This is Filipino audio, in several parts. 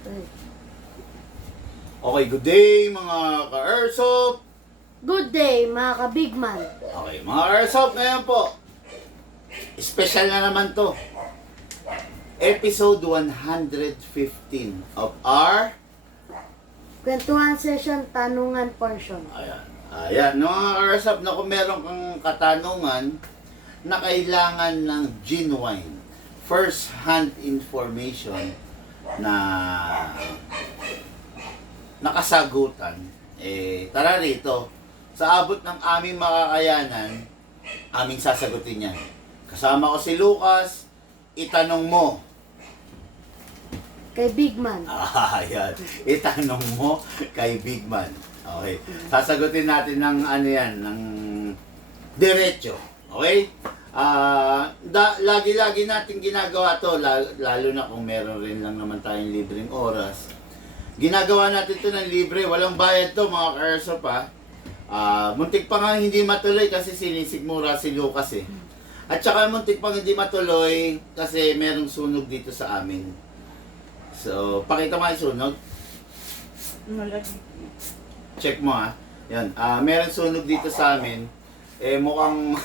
Okay, good day mga ka-Airsoft! Good day, mga ka-Bigman. Okay, mga Airsoft, ngayon po, special na naman to. Episode 115 of our... Kwentuhan session, tanungan portion. Ayan, mga ka-Airsoft, na kung meron kang katanungan na kailangan ng genuine, first-hand information na nakasagutan, tara rito. Sa abot ng aming makakayanan, aming sasagutin yan. Kasama ko si Lucas, itanong mo. Kay Bigman. Ayan. Itanong mo kay Bigman. Okay. Sasagutin natin ng ano yan, ng diretso. Okay? Lagi-lagi natin ginagawa to, lalo na kung meron rin lang naman tayong libreng oras. Ginagawa natin to ng libre, walang bayad to mga ka-Airsoft ha. Muntik pa nga hindi matuloy kasi sinisigmura si Lucas eh. At saka muntik pa hindi matuloy kasi merong sunog dito sa amin. So, pakita mo yung sunog. Check mo ha. Yan, merong sunog dito sa amin. Mukhang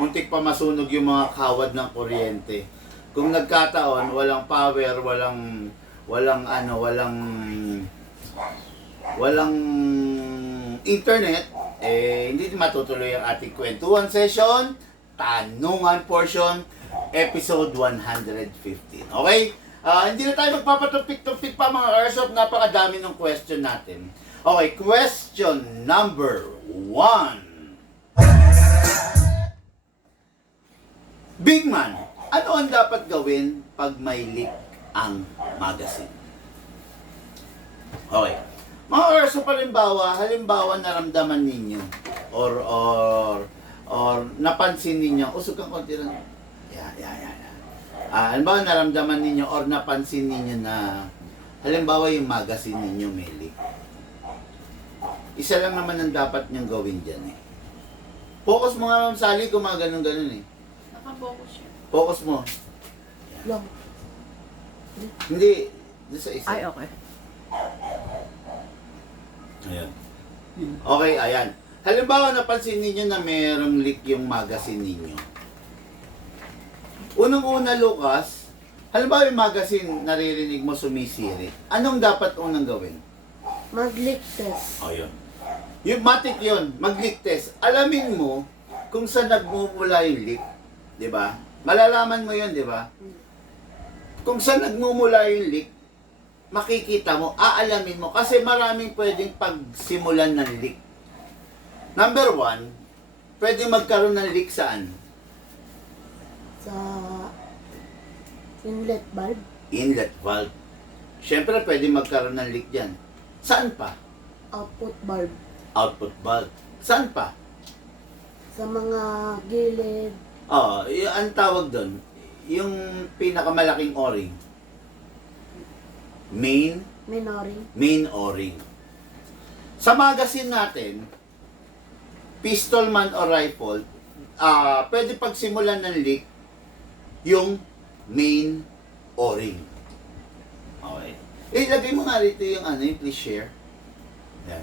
muntik pa masunog yung mga kawad ng kuryente. Kung nagkataon, walang power, walang internet, hindi matutuloy ang ating kwentuhan session, tanungan portion, episode 115. Okay? Hindi na tayo magpapatumpik-tumpik pa mga Airsoft, napakadami ng question natin. Okay, question number 1. Bigman, ano ang dapat gawin pag may leak ang magazine? Okay. Mga Airsoft, halimbawa naramdaman ninyo or napansin ninyo, usog kang konti rin. Halimbawa naramdaman ninyo or napansin ninyo na halimbawa yung magazine ninyo may leak. Isa lang naman ang dapat nyong gawin dyan eh. Focus mo nga Ma'am Sally kung mga ganun-ganun eh. Naka-focus siya. Focus mo. Long. Hindi, doon sa isa. Ay, okay. Ayan. Okay, ayan. Halimbawa, napansin ninyo na mayroong leak yung magazine ninyo. Unang-una, Lucas, halimbawa yung magazine, naririnig mo sumisirit. Anong dapat unang gawin? Mag-leak test. Ayun. Yung matik yun, mag-leak test. Alamin mo kung saan nagmumula yung leak. Diba? Malalaman mo yun, diba? Kung saan nagmumula yung leak, makikita mo, aalamin mo, kasi maraming pwedeng pagsimulan ng leak. Number 1, pwedeng magkaroon ng leak saan? Sa inlet valve. Inlet valve. Siyempre, pwedeng magkaroon ng leak dyan. Saan pa? Output valve. Output valve. Saan pa? Sa mga gilid. Ang tawag doon, yung pinakamalaking o-ring. Main o-ring. Sa magazine natin, pistol man o rifle, pwede pagsimulan ng leak yung main o-ring. Okay. Ilagay mo nga rito yung yung please share. Yan.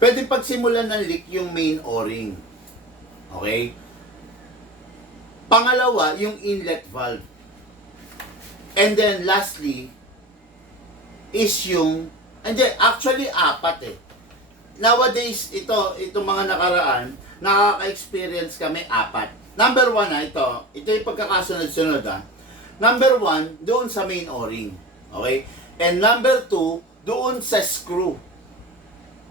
Pwede pagsimulan ng leak yung main o-ring. Okay? Pangalawa, yung inlet valve. And then lastly, is yung, actually apat eh. Nowadays, itong mga nakaraan, nakaka-experience kami apat. Number 1 ito yung pagkakasunod-sunod Number 1, doon sa main o-ring. Okay? And number 2, doon sa screw.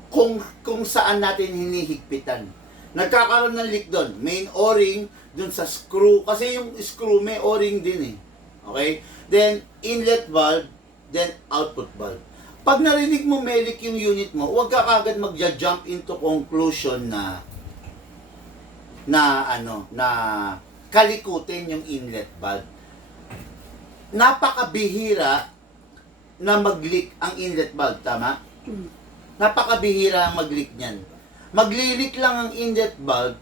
Kung saan natin hinihigpitan. Nagkakaroon ng leak doon. Main o-ring, doon sa screw. Kasi yung screw may o-ring din eh. Okay? Then, inlet valve, then output valve. Pag narinig mo may leak yung unit mo, huwag ka kagad magja-jump into conclusion na kalikutin yung inlet valve. Napakabihira na mag-leak ang inlet valve, tama? Napakabihira ang mag-leak niyan. Magli-leak lang ang inlet valve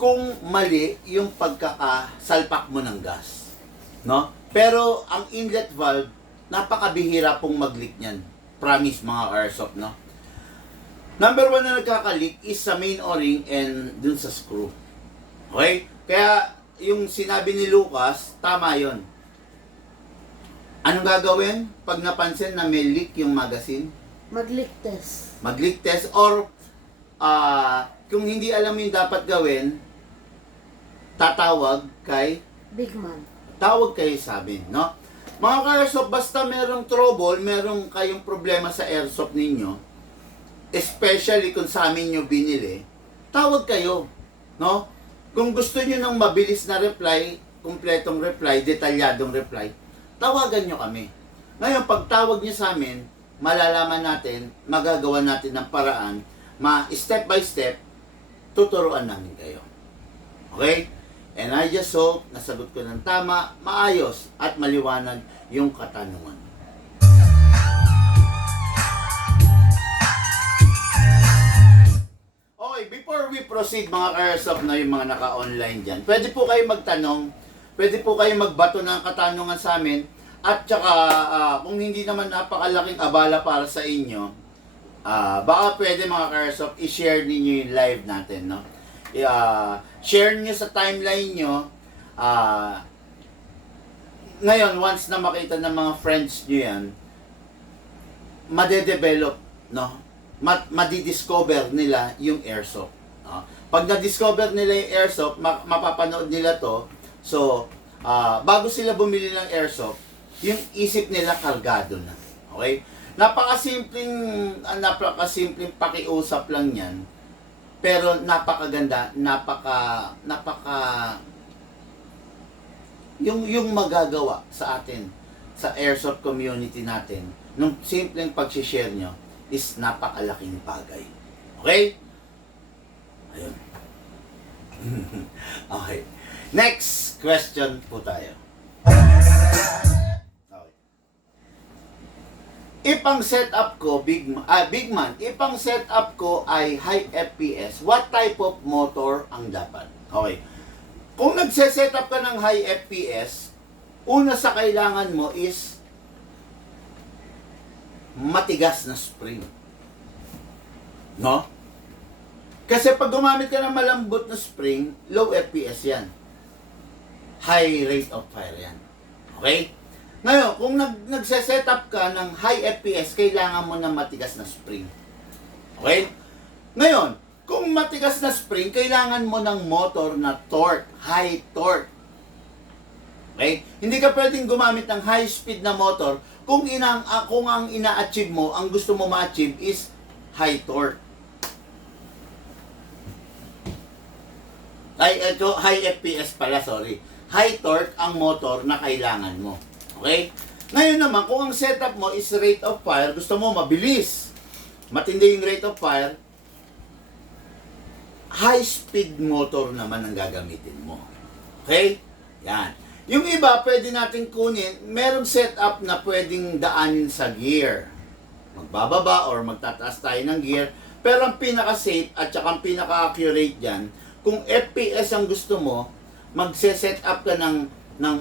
kung mali yung pagkakasalpak mo ng gas. No? Pero ang inlet valve, napakabihira pong mag-leak niyan. Promise mga airsoft, no? Number 1 na nagkakalik is sa main o-ring and dun sa screw. Okay? Kaya yung sinabi ni Lucas, tama yon. Anong gagawin pag napansin na may leak yung magazine? Mag-leak test. Mag-leak test or kung hindi alam yung dapat gawin, tatawag kay Big man. tawag kayo sa amin, no? Mga ka-airsoft, basta merong trouble, merong kayong problema sa airsoft ninyo, especially kung sa amin nyo binili, tawag kayo, no? Kung gusto nyo ng mabilis na reply, kumpletong reply, detalyadong reply, tawagan nyo kami. Ngayon, pag tawag nyo sa amin, malalaman natin, magagawa natin ng paraan, step by step, tuturuan namin kayo. Okay? And I just hope nasagot ko ng tama, maayos, at maliwanag yung katanungan. Okay, before we proceed mga ka-airsoft na yung mga naka-online dyan, pwede po kayo magtanong, pwede po kayo magbato ng katanungan sa amin, at saka kung hindi naman napakalaking abala para sa inyo, baka pwede mga ka-airsoft, i-share ninyo yung live natin, no? Share nyo sa timeline nyo. Ngayon, once na makita ng mga friends nyo yan, madedevelop, no? Madidiscover nila yung airsoft. No? Pag na-discover nila yung airsoft, mapapanood nila to. So, bago sila bumili ng airsoft, yung isip nila kargado na. Okay? Napakasimpleng pakiusap lang yan. Pero napakaganda, yung magagawa sa atin, sa airsoft community natin, nung simpleng pag-share nyo, is napakalaking bagay. Okay? Ayun. Okay. Next question po tayo. Ipang setup ko, big man, ipang setup ko ay high FPS. What type of motor ang dapat? Okay. Kung nagse-setup ka ng high FPS, una sa kailangan mo is matigas na spring. No? Kasi pag gumamit ka ng malambot na spring, low FPS yan. High rate of fire yan. Okay? Ngayon, kung nagse-setup ka ng high FPS, kailangan mo ng matigas na spring. Okay? Ngayon, kung matigas na spring, kailangan mo ng motor na torque, high torque. Okay? Hindi ka pwedeng gumamit ng high speed na motor kung ang ina-achieve mo, ang gusto mo ma-achieve is high torque. High FPS pala, sorry. High torque ang motor na kailangan mo. Okay? Ngayon naman, kung ang setup mo is rate of fire, gusto mo mabilis, matindi yung rate of fire, high speed motor naman ang gagamitin mo. Okay? Yan. Yung iba, pwede natin kunin, merong setup na pwedeng daanin sa gear. Magbababa or magtataas tayo ng gear. Pero ang pinaka-safe at saka ang pinaka-accurate dyan, kung FPS ang gusto mo, magse-set up ka ng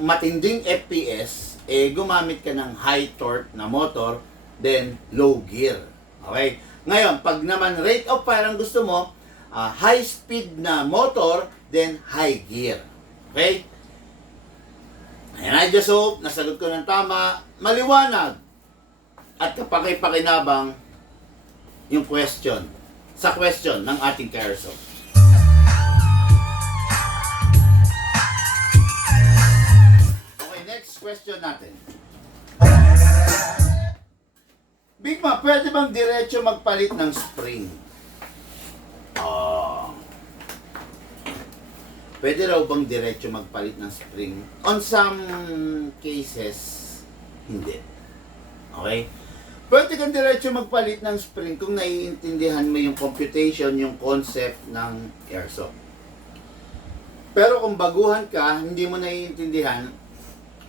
matinding FPS, gumamit ka ng high torque na motor, then low gear. Okay? Ngayon, pag naman rate of fire ang gusto mo, high speed na motor, then high gear. Okay? And I just hope nasagot ko ng tama, maliwanag, at kapaki-pakinabang yung question, sa question ng ating ka-airsoft. Question natin. Big Ma, pwede bang diretso magpalit ng spring? Pwede raw bang diretso magpalit ng spring? On some cases, hindi. Okay? Pwede kang diretso magpalit ng spring kung naiintindihan mo yung computation, yung concept ng airsoft. Pero kung baguhan ka, hindi mo naiintindihan,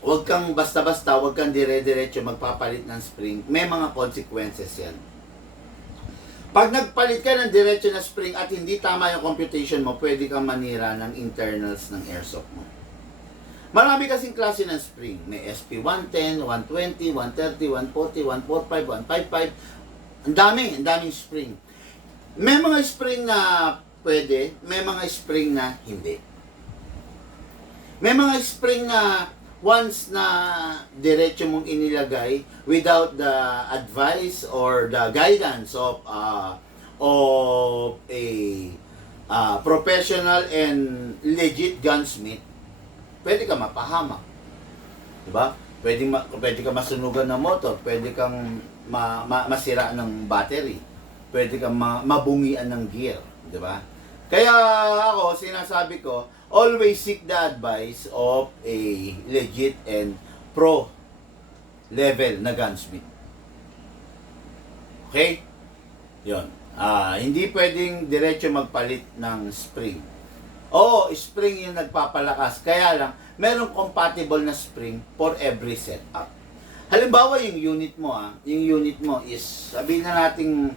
huwag kang basta-basta, huwag kang dire-diretso magpapalit ng spring. May mga consequences yan. Pag nagpalit ka ng diretso na spring at hindi tama yung computation mo, pwede kang manira ng internals ng airsoft mo. Marami kasing klase ng spring. May SP110, 120, 130, 140, 145, 155. Ang daming spring. May mga spring na pwede, may mga spring na hindi. May mga spring na once na diretso mong inilagay without the advice or the guidance of a professional and legit gunsmith, pwede ka mapahamak. Diba? Pwede ka masunugan ng motor, pwede kang masira ng battery, pwede kang mabungian ng gear. Diba? Kaya ako, sinasabi ko, always seek the advice of a legit and pro level na gunsmith. Okay? Yon. Hindi pwedeng diretso magpalit ng spring. Oo, spring yung nagpapalakas. Kaya lang, merong compatible na spring for every setup. Halimbawa, yung unit mo is, sabihin na nating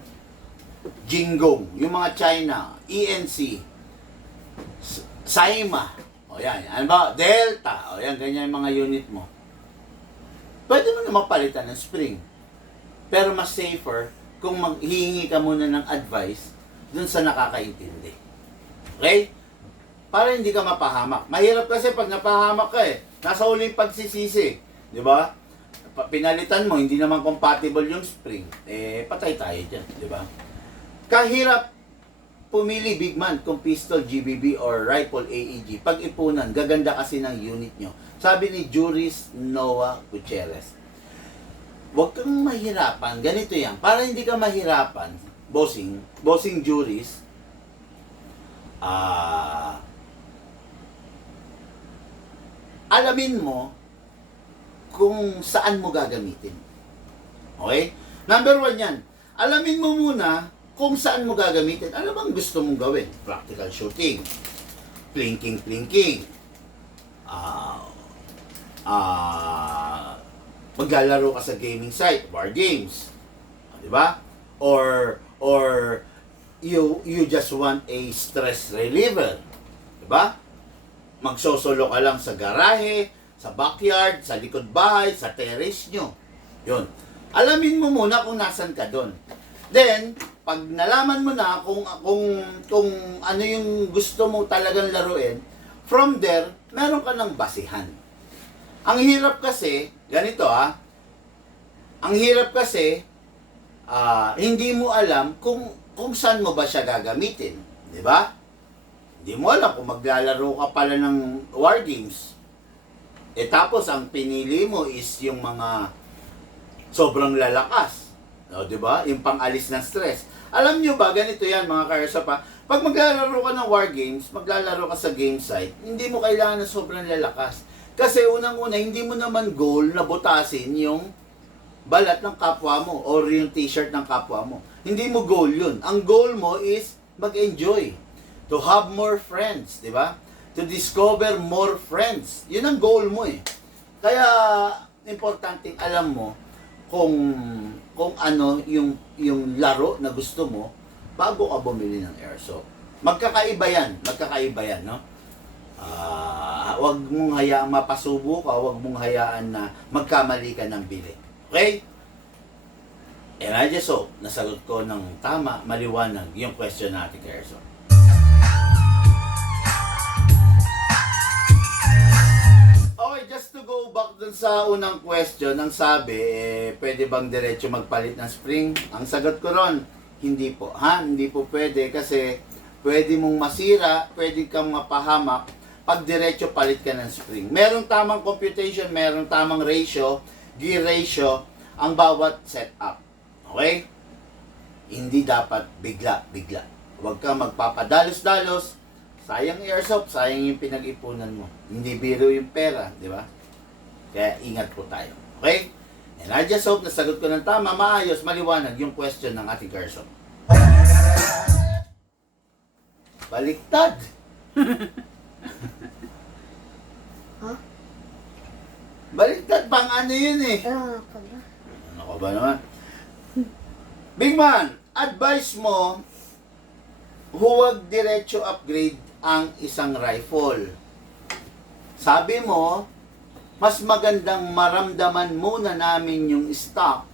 Jinggong, yung mga China, ENC, Saima, o yan, ano ba, Delta, o yan, ganyan yung mga unit mo. Pwede mo na mapalitan ng spring. Pero mas safer kung maghihingi ka muna ng advice dun sa nakakaintindi. Okay? Para hindi ka mapahamak. Mahirap kasi pag napahamak ka nasa huling pagsisisi. Di ba? Pinalitan mo, hindi naman compatible yung spring. Patay tayo dyan. Di ba? Kahirap pumili big man kung pistol GBB or rifle AEG. Pag-ipunan, gaganda kasi ng unit nyo. Sabi ni Juris Noah Gutierrez, huwag kang mahirapan. Ganito yan. Para hindi ka mahirapan, bossing Juris, alamin mo kung saan mo gagamitin. Okay? Number 1 yan. Alamin mo muna kung saan mo gagamitin. Ano bang gusto mong gawin? Practical shooting, plinking, maglalaro ka sa gaming site, war games, di ba? Or you just want a stress reliever, di ba? Magsosolo ka lang sa garahe, sa backyard, sa likod bahay, sa terrace nyo. Yun. Alamin mo muna kung nasan ka doon. Then, pag nalaman mo na kung ano yung gusto mo talagang laruin, from there, meron ka ng basihan. Ang hirap kasi, ganito ang hirap kasi, hindi mo alam kung saan mo ba siya gagamitin. Di ba? Hindi mo alam kung maglalaro ka pala ng war games. Tapos, ang pinili mo is yung mga sobrang lalakas. No, di ba? Yung pang-alis ng stress. Alam nyo ba, ganito yan mga karsapa, pag maglalaro ka ng war games, maglalaro ka sa game site, hindi mo kailangan ng sobrang lalakas. Kasi unang-una, hindi mo naman goal na butasin yung balat ng kapwa mo or yung t-shirt ng kapwa mo. Hindi mo goal yun. Ang goal mo is mag-enjoy. To have more friends, di ba? To discover more friends. Yun ang goal mo Kaya, importante alam mo kung ano yung laro na gusto mo bago ka bumili ng airsoft. Magkakaiba yan, no? Huwag mong hayaang mapasubo ka, huwag mong hayaan na magkamali ka ng bili. Okay? And I just hope nasagot ko ng tama, maliwanag yung question natin kay airsoft. Okay, just to go back dun sa unang question, ang sabi, pwede bang diretso magpalit ng spring? Ang sagot ko ron, hindi po. Hindi po pwede kasi pwede mong masira, pwede kang mapahamak pag diretso palit ka ng spring. Merong tamang computation, merong tamang ratio, gear ratio, ang bawat setup. Okay? Hindi dapat bigla. Huwag kang magpapadalos-dalos. Sayang airsoft, sayang yung pinag-ipunan mo. Hindi biro yung pera, di ba? Kaya ingat po tayo. Okay? And I just hope nasagot ko ng tama, maayos, maliwanag yung question ng ating airsoft. Baliktad! Baliktad, pang ano yun Ano ka ba naman? Big man, advice mo, huwag diretso upgrade ang isang rifle Sabi mo, mas magandang maramdaman muna namin yung stock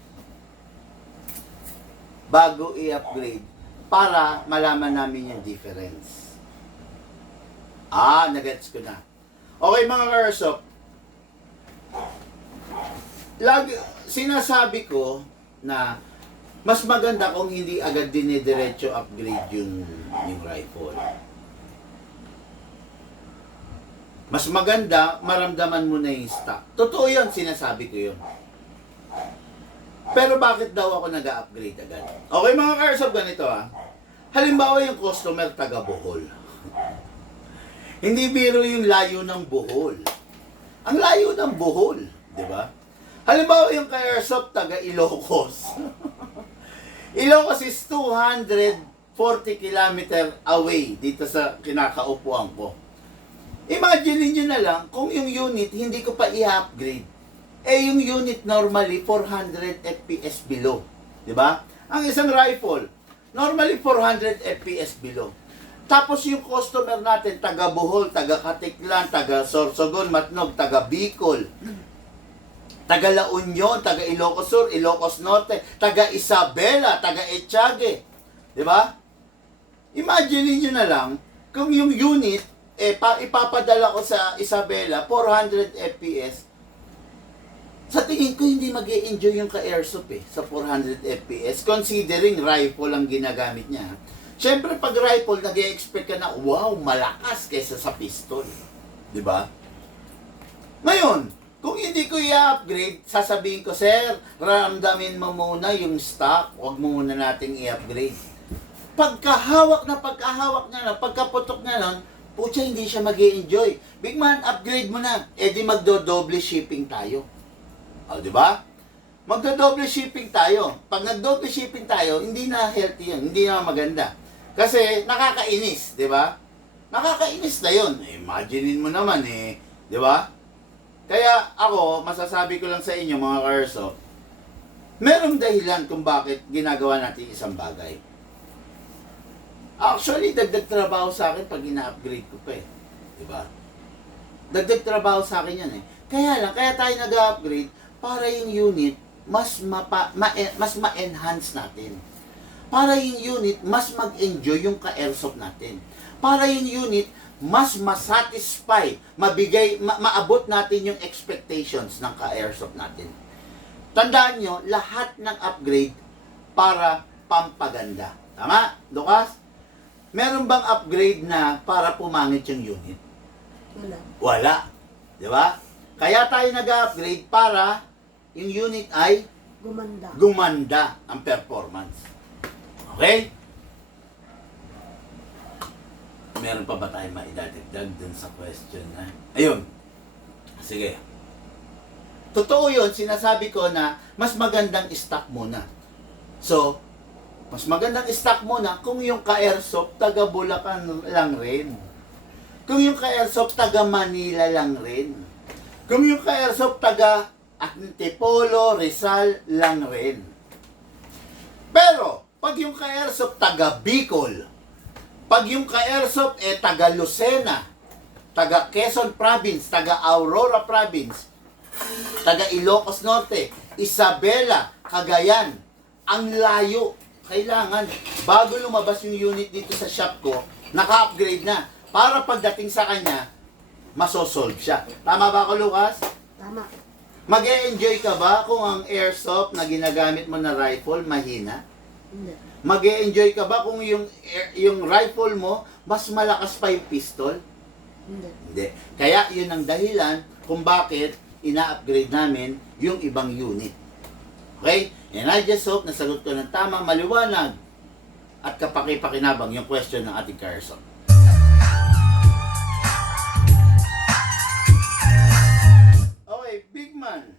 bago i-upgrade para malaman namin yung difference. Nagets ko na. Okay mga Airsoft, lagi, sinasabi ko na mas maganda kung hindi agad dinidiretso upgrade yung rifle. Mas maganda, maramdaman mo na yung stock. Totoo yun, sinasabi ko yun. Pero bakit daw ako nag-upgrade agad? Okay mga Airsoft, ganito Halimbawa yung customer taga Bohol. Hindi biro yung layo ng Bohol. Ang layo ng Bohol, di ba? Halimbawa yung ka-Airsoft taga Ilocos. Ilocos is 240 kilometer away dito sa kinakaupuan ko. Imagine nyo na lang kung yung unit hindi ko pa i-upgrade. Yung unit normally 400 FPS below. Di ba? Ang isang rifle, normally 400 FPS below. Tapos yung customer natin, taga Bohol, taga Katiklan, taga Sorsogon, Matnog, taga Bicol, taga La Union, taga Ilocos Sur, Ilocos Norte, taga Isabela, taga Etiague. Di ba? Imagine niyo na lang kung yung unit ipapadala ko sa Isabela 400 FPS. Sa tingin ko hindi mag-e-enjoy yung ka-airsoft sa 400 FPS considering rifle ang ginagamit niya. Siyempre pag rifle nag-e-expect ka na wow, malakas kaysa sa pistol. 'Di ba? Ngayon, kung hindi ko i-upgrade, sasabihin ko, sir, ramdamin mo muna yung stock, huwag mo muna nating i-upgrade. Pagkahawak niya na, pagkaputok niya nun, pucha, hindi siya mag-i-enjoy. Big man, upgrade mo na. Di magdo-double shipping tayo. Di ba? Magdo-double shipping tayo. Pag nag-double shipping tayo, hindi na healthy yun. Hindi na maganda. Kasi nakakainis, di ba? Nakakainis na yun. Imaginein mo naman di ba? Kaya ako, masasabi ko lang sa inyo mga ka-Airsoft, merong dahilan kung bakit ginagawa natin isang bagay. Actually, dagdag trabaho sa akin pag ina-upgrade ko pa Diba? Dagdag trabaho sa akin yan Kaya tayo nag-upgrade para yung unit mas ma-enhance natin. Para yung unit mas mag-enjoy yung ka-airsoft natin. Para yung unit mas masatisfy, maabot natin yung expectations ng ka-airsoft natin. Tandaan nyo, lahat ng upgrade para pampaganda. Tama, Lucas? Meron bang upgrade na para pumangit yung unit? Wala. Di ba? Kaya tayo nag-upgrade para yung unit ay gumanda ang performance. Okay? Meron pa ba tayong maidadagdag dun sa question na? Ayun. Sige. Totoo yun, sinasabi ko na mas magandang stock muna. So, mas magandang stock muna kung yung ka-airsoft taga Bulacan lang rin. Kung yung ka-airsoft taga Manila lang rin. Kung yung ka-airsoft taga Antipolo, Rizal lang rin. Pero, pag yung ka-airsoft taga Bicol, pag yung ka-airsoft taga Lucena, taga Quezon Province, taga Aurora Province, taga Ilocos Norte, Isabela, Cagayan, ang layo. Kailangan, bago lumabas yung unit dito sa shop ko, naka-upgrade na. Para pagdating sa kanya, masosolve siya. Tama ba ako, Lucas? Tama. Mag-e-enjoy ka ba kung ang airsoft na ginagamit mo na rifle mahina? Hindi. Mag-e-enjoy ka ba kung yung rifle mo mas malakas pa yung pistol? Hindi. Kaya yun ang dahilan kung bakit ina-upgrade namin yung ibang unit. Okay? And I just hope nasagot ko ng tama, maliwanag at kapaki-pakinabang yung question ng ating ka-airsoft. Okay, big man.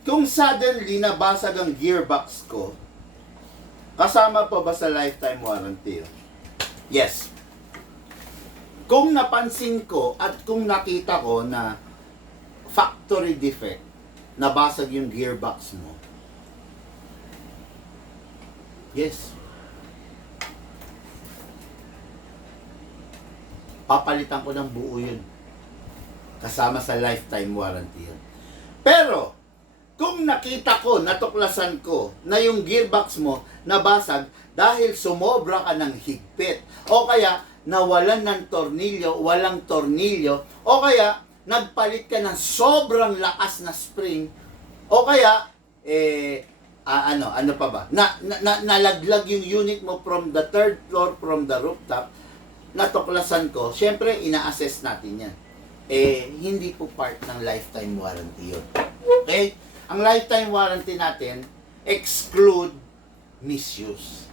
Kung suddenly nabasag ang gearbox ko, kasama pa ba sa lifetime warranty? Yes. Kung napansin ko at kung nakita ko na factory defect, nabasag yung gearbox mo, yes. Papalitan ko ng buo yun. Kasama sa lifetime warranty yun. Pero, kung nakita ko, natuklasan ko na yung gearbox mo nabasag dahil sumobra ka ng higpit, o kaya nawalan ng tornilyo, walang tornilyo, o kaya nagpalit ka ng sobrang lakas na spring, o kaya ano pa ba? Nalaglag yung unit mo from the third floor, from the rooftop. Natuklasan ko, syempre ina-assess natin yan. Hindi po part ng lifetime warranty yun. Okay? Ang lifetime warranty natin, exclude misuse.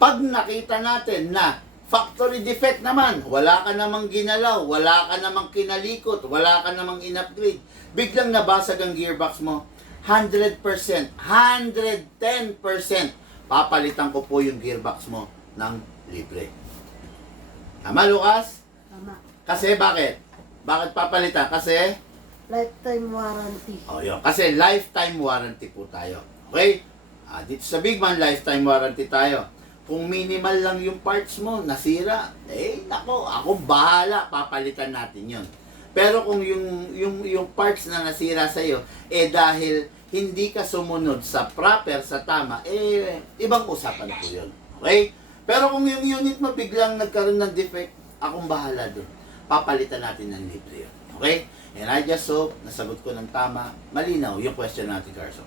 Pag nakita natin na factory defect naman, wala ka namang ginalaw, wala ka namang kinalikot, wala ka namang in-upgrade, biglang nabasag ang gearbox mo, 100%, 110%, papalitan ko po yung gearbox mo ng libre. Tama, Lucas? Tama. Kasi bakit? Bakit papalitan? Kasi? Lifetime warranty. Yun. Kasi lifetime warranty po tayo. Okay? Dito sa Big Man, lifetime warranty tayo. Kung minimal lang yung parts mo, nasira, nako, ako bahala, papalitan natin yun. Pero kung yung parts na nasira sa'yo, dahil hindi ka sumunod sa proper, sa tama, ibang usapan po yun. Okay? Pero kung yung unit mo biglang nagkaroon ng defect, akong bahala dun. Papalitan natin ng libre yun. Okay? And I just hope nasagot ko ng tama, malinaw yung question natin, Carson.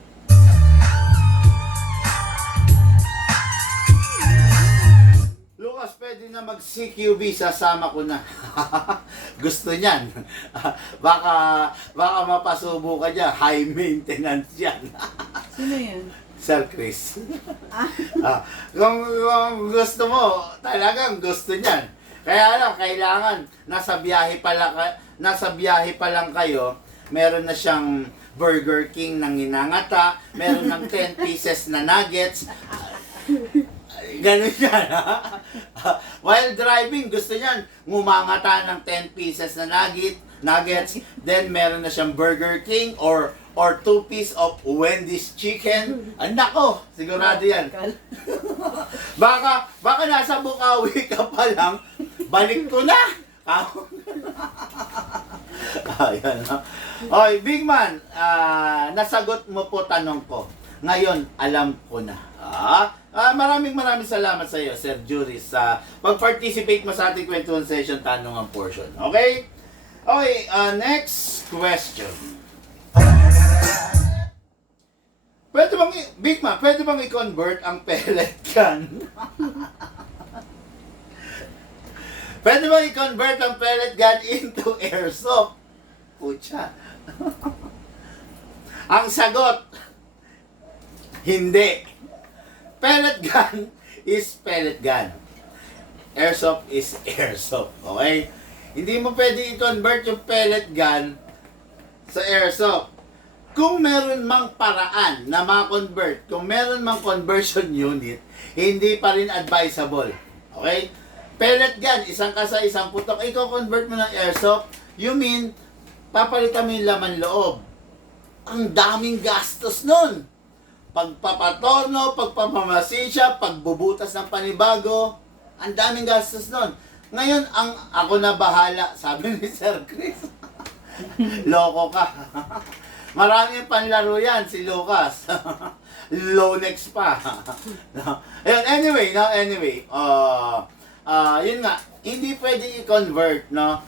Lucas, pwede na mag-CQB, sasama ko na. Gusto niyan. baka mapasubo ka dyan. High maintenance yan. Sino yun? Sir Chris. Kung gusto mo, talagang gusto niyan. Kaya lang, kailangan, nasa biyahe pa lang kayo, meron na siyang Burger King ng Inangata, meron ng 10 pieces na nuggets. Ganun yan, ha? While driving, gusto niyan, ngumangata ng 10 pieces na nuggets, then meron na siyang Burger King or 2 piece of Wendy's chicken. Nako, sigurado yan. Baka nasa Bukawi ka pa lang, balik ko na. Ayan, ha? Oy, Big Man, nasagot mo po tanong ko. Ngayon, alam ko na. Maraming salamat sa iyo, Sir Juris, sa pag-participate mo sa ating kwentuhan session, tanong ang portion. Okay? Okay, next question. Big Man, pwede bang i-convert ang pellet gun? Pwede bang i-convert ang pellet gun into airsoft? Pucha. Ang sagot, hindi. Pellet gun is pellet gun. Airsoft is airsoft. Okay? Hindi mo pwede i-convert yung pellet gun sa airsoft. Kung meron mang paraan na ma-convert, kung meron mang conversion unit, hindi pa rin advisable. Okay? Pellet gun, isang kasa, isang putok, i-convert mo ng airsoft, you mean, papalitan mo yung laman loob. Ang daming gastos nun. Pagpapatorno, pagpapamasisya, pagbubutas ng panibago, ang daming gastos nun. Ngayon, ako na bahala, sabi ni Sir Chris. Loko ka. Maraming panlaro yan, si Lucas. Lonex pa. Anyway, yun nga, hindi pwede i-convert, no?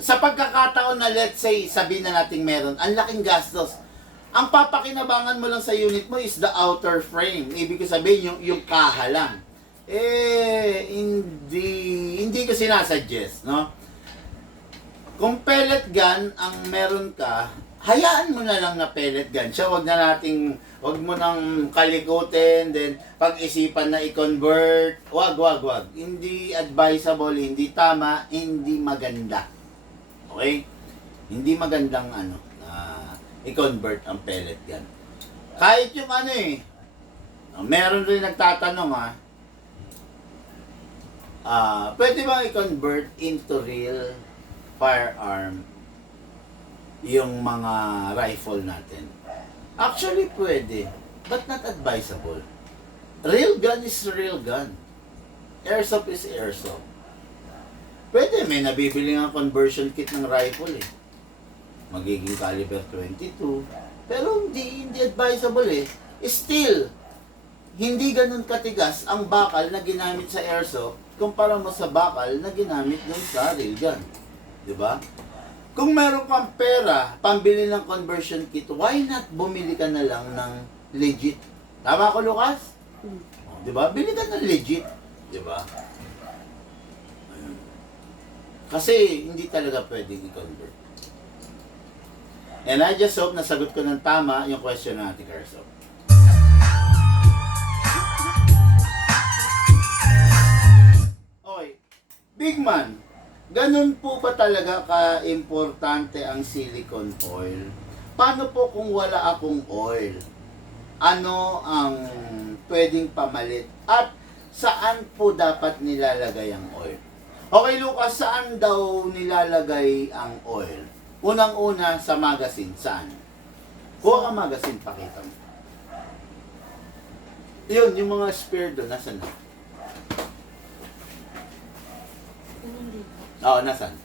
Sa pagkakataon na, let's say, sabihin na natin meron, ang laking gastos. Ang papakinabangan mo lang sa unit mo is the outer frame. Ibig sabihin, yung kaha lang. Hindi ko sinasuggest, no? Kung pellet gun ang meron ka, hayaan mo na lang na pellet gun siya. Wag mo nang kalikutin, then pag-isipan na i-convert. Wag. Hindi advisable, hindi tama, hindi maganda. Okay? Hindi magandang i-convert ang pellet gun. Kahit yung meron rin nagtatanong pwede bang i-convert into real firearm yung mga rifle natin? Actually, pwede. But not advisable. Real gun is real gun. Airsoft is airsoft. Pwede, may nabibili nga conversion kit ng rifle magiging caliber 22. Pero hindi advisable eh. Still, hindi ganun katigas ang bakal na ginamit sa airsoft kumpara mo sa bakal na ginamit dun sa railgun. Di ba? Kung meron kang pera, pambili ng conversion kit, why not bumili ka na lang ng legit? Tama ko, Lucas? Di ba? Bili ka ng legit. Di ba? Kasi hindi talaga pwedeng i-convert. And I just hope nasagot ko ng tama yung question natin, Carso. Okay. Big man, ganun po ba talaga ka-importante ang silicone oil? Paano po kung wala akong oil? Ano ang pwedeng pamalit? At saan po dapat nilalagay ang oil? Okay, Lucas, saan daw nilalagay ang oil? Unang-una sa magazine, saan? Kuha ka magazine, pakita mo. Yun, yung mga spare doon, nasan na? Oo, nasan?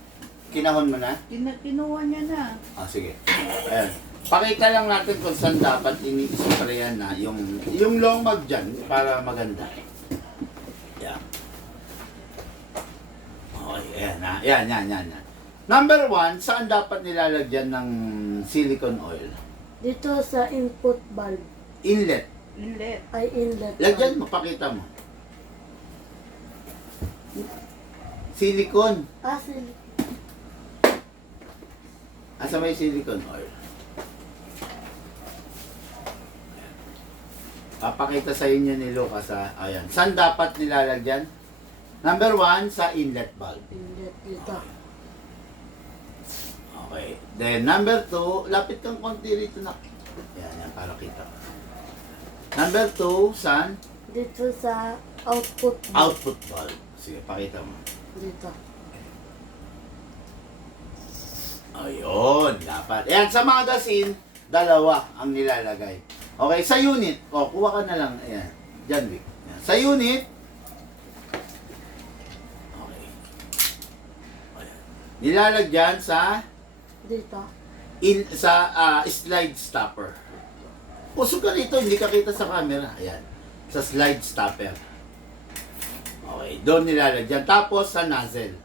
Kinahon mo na? Kinuha niya na. Ah, sige. Ayan. Pakita lang natin kung saan dapat ini-sprayan na yung long mag dyan para maganda. Yan. Okay, ayan na. Yan. Number 1, saan dapat nilalagyan ng silicone oil? Dito sa input valve. Inlet. Inlet. Ay, inlet. Lagyan mo, pakita mo. Silicone. Asa may silicone oil? Papakita sa inyo ni Lucas ha. Ayan. Saan dapat nilalagyan? Number 1, sa inlet valve. Inlet dito. Okay. Then, number 2, lapit kang konti rito na. Yan, para kita. Number 2, saan? Dito sa output valve. Output valve. Sige, pakita mo. Dito. Ayun, dapat. Ayan, sa magazine, dalawa ang nilalagay. Okay, sa unit, kuha ka na lang. Ayan, dyan, Vic. Ayan. Sa unit, okay. Ayan. Nilalagyan sa Dito. slide stopper. Pusok ka rito, hindi ka kita sa camera. Ayan, sa slide stopper. Okay, doon nilalagyan. Tapos sa nozzle.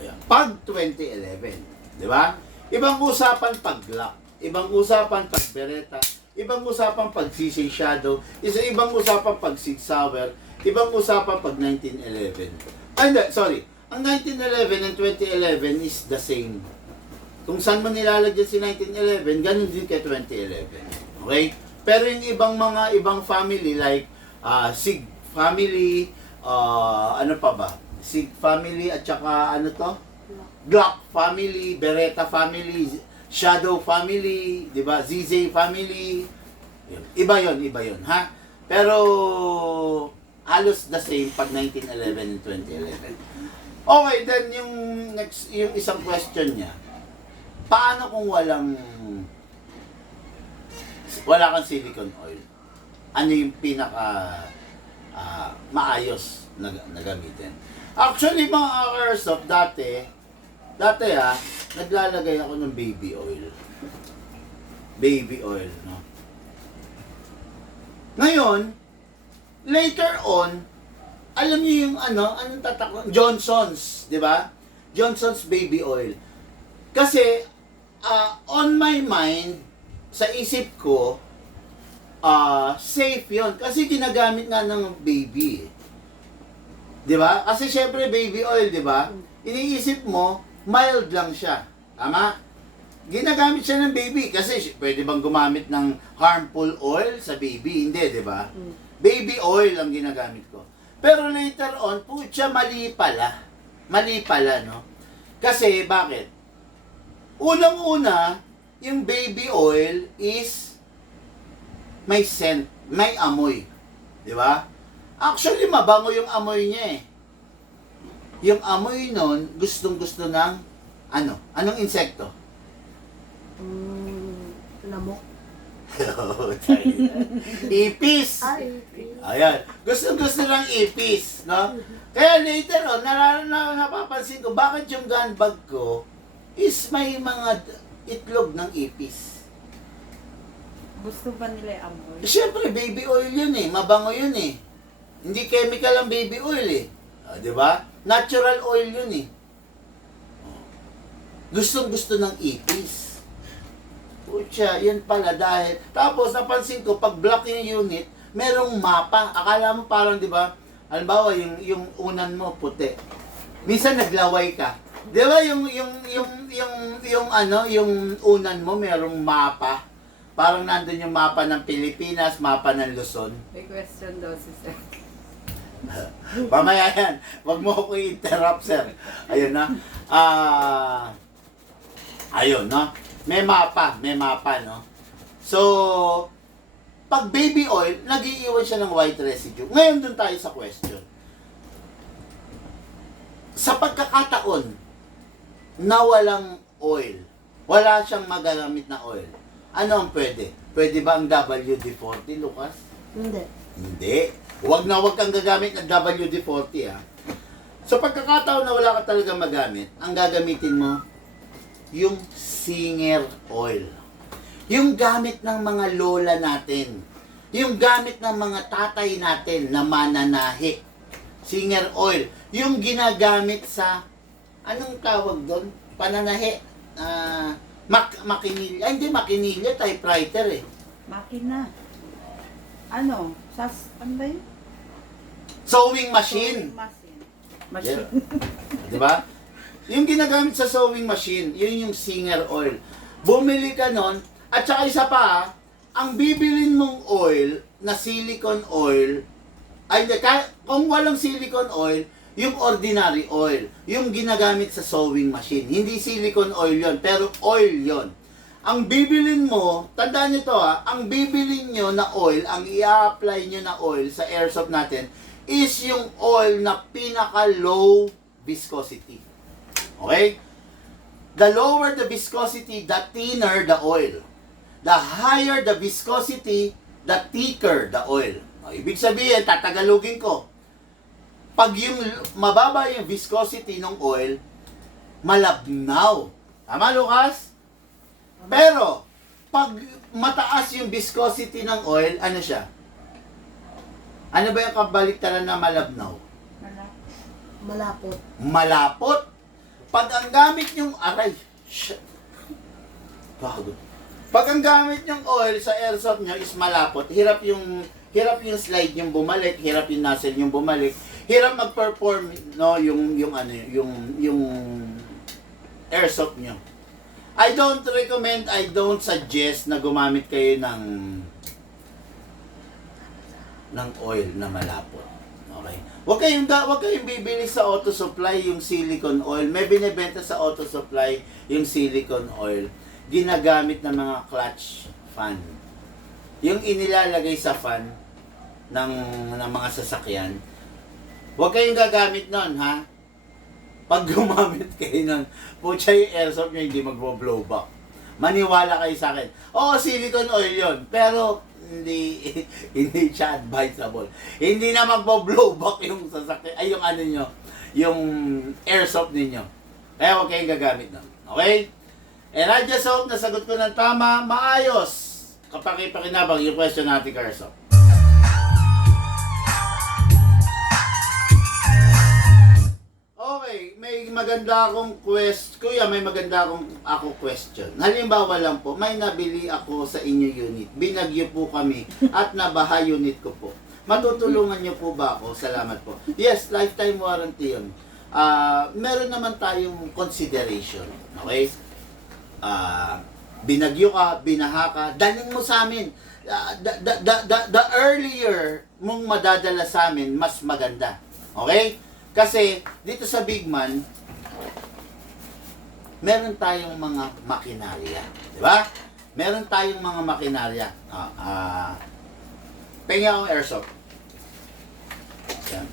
Ayan, pag 2011, di ba? Ibang usapan pag Glock, ibang usapan pag Beretta, ibang usapan pag CC Shadow, ibang usapan pag Sig Sauer, ibang usapan pag 1911. Ay, hindi, sorry. Ang 1911 and 2011 is the same. Kung saan mo nilalagyan si 1911, ganun din kay 2011. Okay? Pero yung ibang family like Sig family, ano pa ba? Sig family at saka ano to? Glock family, Beretta family, Shadow family, di ba? ZZ family. Yun. Iba yon, ha? Pero halos the same pag 1911 and 2011. Okay, then yung isang question niya. Paano kung wala kang silicone oil? Ano yung pinaka maayos na gamitin? Actually, mga airsoft dati naglalagay ako ng baby oil. Baby oil, no? Ngayon, later on, alam niyo yung anong tatak? Johnson's, di ba? Johnson's baby oil. Kasi, on my mind, sa isip ko, safe yon kasi ginagamit nga ng baby. Di ba? Kasi syempre baby oil, di ba? Iniisip mo, mild lang siya. Tama? Ginagamit siya ng baby kasi pwede bang gumamit ng harmful oil sa baby? Hindi, di ba? Baby oil ang ginagamit ko. Pero later on, putya, mali pala. Mali pala, no? Kasi, bakit? Unang-una, yung baby oil is may scent, may amoy. Di ba? Actually, mabango yung amoy niya eh. Yung amoy nun, gustong-gusto ng anong insekto? Lamok. Ipis. Ipis. Ayan. Gusto ng ipis, no? Kaya later on, napapansin ko, bakit yung gun bag ko, is may mga itlog ng ipis. Gusto ba nila yung amoy? Siyempre, baby oil yun eh. Mabango yun eh. Hindi chemical ang baby oil eh. Di ba? Natural oil yun eh. Gustong-gusto ng ipis. Pucha, yun pala dahil. Tapos, napansin ko, pag block yung unit, merong mapa. Akala mo parang, di ba? Halimbawa, yung unan mo, puti. Minsan naglaway ka. Di ba yung unan mo, merong mapa. Parang nandun yung mapa ng Pilipinas, mapa ng Luzon. May question daw si Sir. Mamaya yan. Huwag mo ako i-interrupt, sir. Ayun na. Ayun, no? May mapa, no? So, pag baby oil, nag-iiwan siya ng white residue. Ngayon dun tayo sa question. Sa pagkakataon na walang oil, wala siyang magagamit na oil, ano ang pwede? Pwede ba ang WD-40, Lucas? Hindi. Hindi. Huwag kang gagamit ng WD-40, ha? Sa pagkakataon na wala ka talaga magamit, ang gagamitin mo, yung Singer oil. Yung gamit ng mga lola natin. Yung gamit ng mga tatay natin na mananahi. Singer oil. Yung ginagamit sa, anong tawag doon? Pananahi. Makinilya. Ay, hindi makinilya, typewriter eh. Makina. Ano? Ano ba yun? Sewing machine. Machine. Di ba? Yung ginagamit sa sewing machine, yun yung Singer oil. Bumili ka nun, at saka isa pa, ang bibilin mong oil na silicone oil, ay kung walang silicone oil, yung ordinary oil, yung ginagamit sa sewing machine. Hindi silicone oil yon, pero oil yon. Ang bibilin mo, tandaan nyo to ang bibilin nyo na oil, ang i-apply nyo na oil sa airsoft natin, is yung oil na pinaka-low viscosity. Okay? The lower the viscosity, the thinner the oil. The higher the viscosity, the thicker the oil. O, ibig sabihin, tatagalogin ko. Pag yung mababa yung viscosity ng oil, malabnaw. Tama, Lucas? Pero, pag mataas yung viscosity ng oil, ano siya? Ano ba yung kabaliktaran na malabnaw? Malapot. Malapot. Pag ang gamit yung aray, shit. Bago. Pag ang gamit yung oil sa airsoft nyo is malapot, hirap yung slide yung bumalik, hirap yung nozzle yung bumalik, hirap mag-perform no yung airsoft nyo. I don't recommend, I don't suggest na gumamit kayo ng oil na malapot. Okay? Huwag kayong bibili sa auto supply yung silicone oil. May binebenta sa auto supply yung silicone oil. Ginagamit ng mga clutch fan. Yung inilalagay sa fan ng mga sasakyan. Huwag kayong gagamit nun, ha? Pag gumamit kayo nun, putya yung airsoft nyo hindi magbo-blow back. Maniwala kayo sa akin. Oo, silicone oil yon, pero hindi siya advisable. Hindi na magbo-blow back yung sasakyan, ay yung ano nyo, yung airsoft ninyo. Kaya huwag kayong gagamit nun. Okay? And I just hope nasagot ko ng tama, maayos. Kapag ipakinabang yung question natin, Carso. Okay, may maganda akong Kuya, may maganda akong question. Halimbawa lang po, may nabili ako sa inyo unit. Binagyo po kami at nabaha unit ko po. Matutulungan niyo po ba ako? Salamat po. Yes, lifetime warranty yun. Meron naman tayong consideration. Okay? Binagyo ka, binaha ka, dalhin mo sa amin. The earlier mong madadala sa amin, mas maganda. Okay? Kasi, dito sa Big Man, meron tayong mga makinarya. Di ba? Meron tayong mga makinarya. Penga akong airsoft. Yan.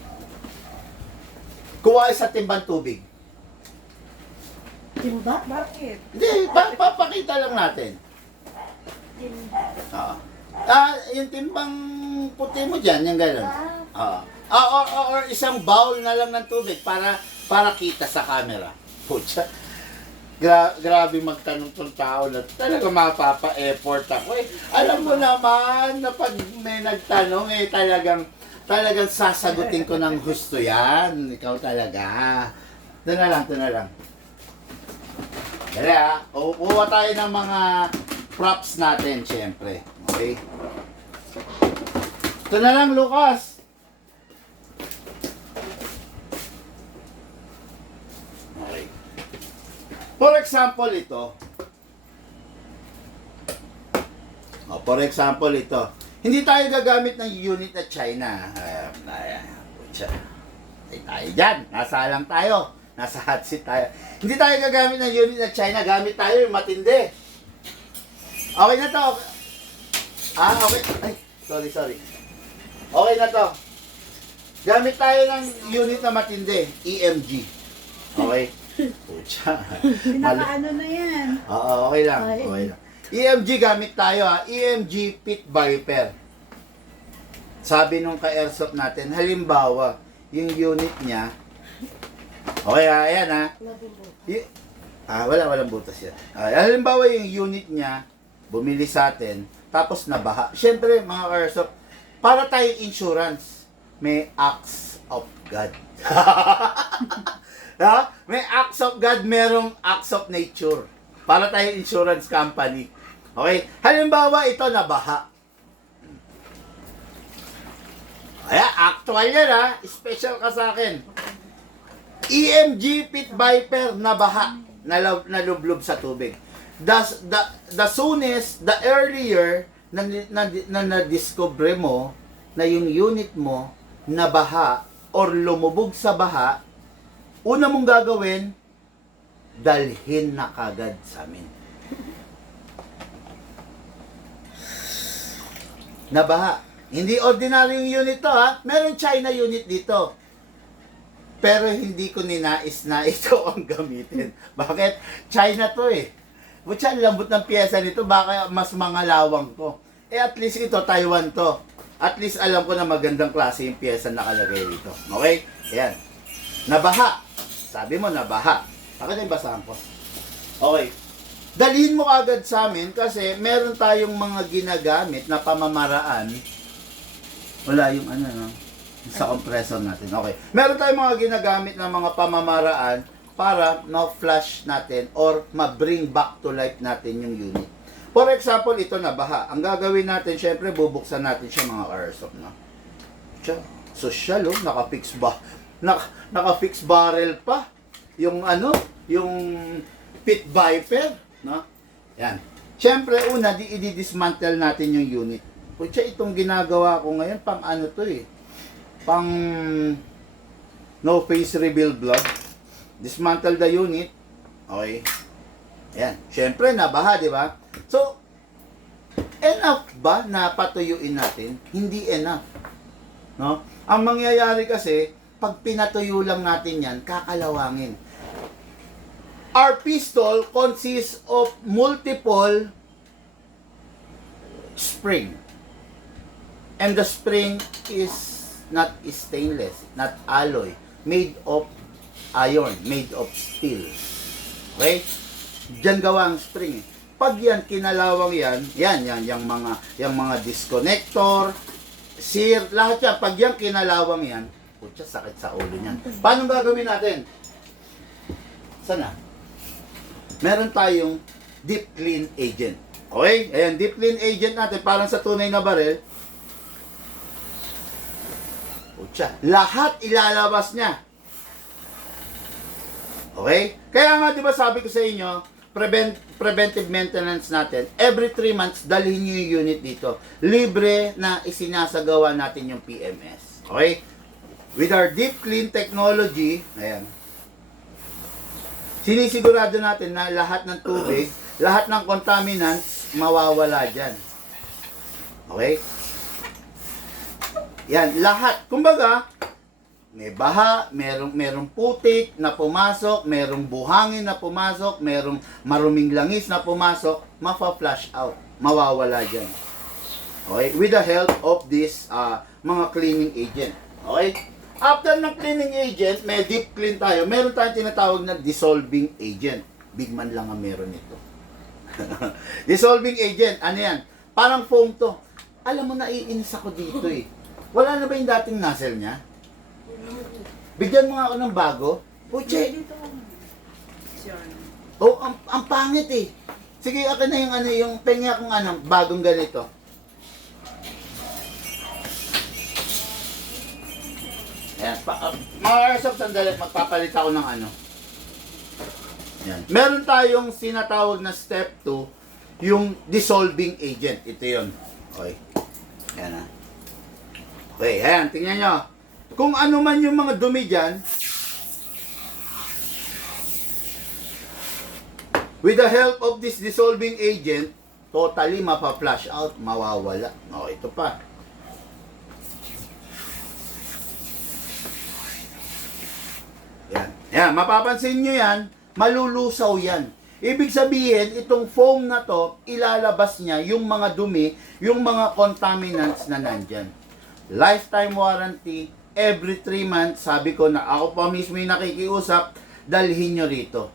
Kuha sa timbang tubig. Timba? Bakit? Hindi, papakita lang natin. Yung timbang puti mo dyan, yung gano'n. Or isang bowl na lang ng tubig para kita sa camera. Putya. Grabe magtanong tong tao na talaga mapapa-effort ako eh. Alam mo naman na pag may nagtanong eh talagang sasagutin ko ng gusto yan. Ikaw talaga. Ito na lang. Dali kuha tayo ng mga props natin, syempre. Okay? Ito na lang, Lucas. Okay. For example, ito. Hindi tayo gagamit ng unit na China. Tayo dyan. Nasa lang tayo. Nasa hot seat tayo. Hindi tayo gagamit ng unit na China. Gamit tayo yung matindi. Okay na to. Okay. Ay, sorry. Okay na to. Gamit tayo ng unit na matindi. EMG. Okay? Pucha. Pinakaano na yan. Oo, okay lang. EMG gamit tayo EMG Pit Viper. Sabi nung ka-airsoft natin, halimbawa, yung unit niya, okay ayan walang butas yan. Halimbawa yung unit niya, bumili sa atin, tapos nabaha. Siyempre, mga ka-airsoft, para tayo insurance, may acts of God. May acts of God, merong acts of nature. Para tayo insurance company. Okay? Halimbawa, ito nabaha. Kaya, actual yan Special ka sa akin. EMG Pit Viper nabaha. Nalublob sa tubig. The soonest, the earlier na na-discover mo na yung unit mo nabaha or lumubog sa baha, una mong gagawin, dalhin na kagad sa amin. Nabaha. Hindi ordinaryong unit to Meron China unit dito. Pero hindi ko ninais na ito ang gamitin. Bakit? China to Butya, lambot ng pyesa nito, baka mas mangalawang to. At least ito, Taiwan to. At least alam ko na magandang klase yung pyesa na nakalagay dito. Okay? Ayan. Nabaha. Sabi mo, nabaha. Bakit yung basahan ko? Okay. Dalhin mo agad sa amin kasi meron tayong mga ginagamit na pamamaraan. Wala yung sa compressor natin. Okay. Meron tayong mga ginagamit na mga pamamaraan para na-flush natin or ma-bring back to life natin yung unit. For example, ito nabaha. Ang gagawin natin, syempre, bubuksan natin siya mga airsoft, Social, naka-fix barrel pa. Yung yung Pit Viper, Yan. Syempre, una, i-dismantle natin yung unit. Kutya, itong ginagawa ko ngayon, pang pang no face reveal vlog. Dismantle the unit. Okay. Yan. Syempre, nabaha, di ba? So, enough ba na patuyuin natin? Hindi enough. No? Ang mangyayari kasi, pag pinatuyo lang natin yan, kakalawangin. Our pistol consists of multiple spring. And the spring is not stainless, not alloy, made of iron, made of steel. Okay? Diyan gawa ang spring. Pag yan, kinalawang yung mga disconnector, sear, lahat yan. Pag yan, kinalawang yan, putya, sakit sa ulo niyan. Paano gagawin natin? Sana? Meron tayong deep clean agent. Okay? Ayan, deep clean agent natin, parang sa tunay na baril. Putya, lahat ilalabas niya. Okay? Kaya nga, di ba sabi ko sa inyo, preventive maintenance natin, every 3 months, dalhin nyo yung unit dito. Libre na isinasagawa natin yung PMS. Okay? With our deep clean technology, ayan, sinisigurado natin na lahat ng tubig, lahat ng contaminants, mawawala dyan. Okay? Yan, lahat. Kumbaga, may baha, merong putik na pumasok, merong buhangin na pumasok, merong maruming langis na pumasok, mafa-flush out, mawawala dyan. Okay? With the help of this mga cleaning agent. Okay? After ng cleaning agent, may deep clean tayo, meron tayong tinatawag na dissolving agent. Big man lang ang meron nito. Dissolving agent, ano yan? Parang foam to. Alam mo, naiinis ako dito eh. Wala na ba yung dating nozzle niya? Bigyan mo nga ako ng bago. Puche! Oh, ang pangit eh. Sige, akin na yung ano, yung pengi akong ano, bagong ganito. Ayan, mga airsoft, sandali, magpapalit ako ng ano. Ayan. Meron tayong sinatawag na step 2, yung dissolving agent. Ito yun. Okay. Ayan na. Okay, ayan, tingnan nyo. Kung ano man yung mga dumi dyan, with the help of this dissolving agent, totally mapa-flush out, mawawala. O, ito pa. Yan. Yan, mapapansin nyo yan, malulusaw yan. Ibig sabihin, itong foam na to, ilalabas niya yung mga dumi, yung mga contaminants na nandyan. Lifetime warranty, every 3 months, sabi ko na ako pa mismo yung nakikiusap, dalhin nyo rito.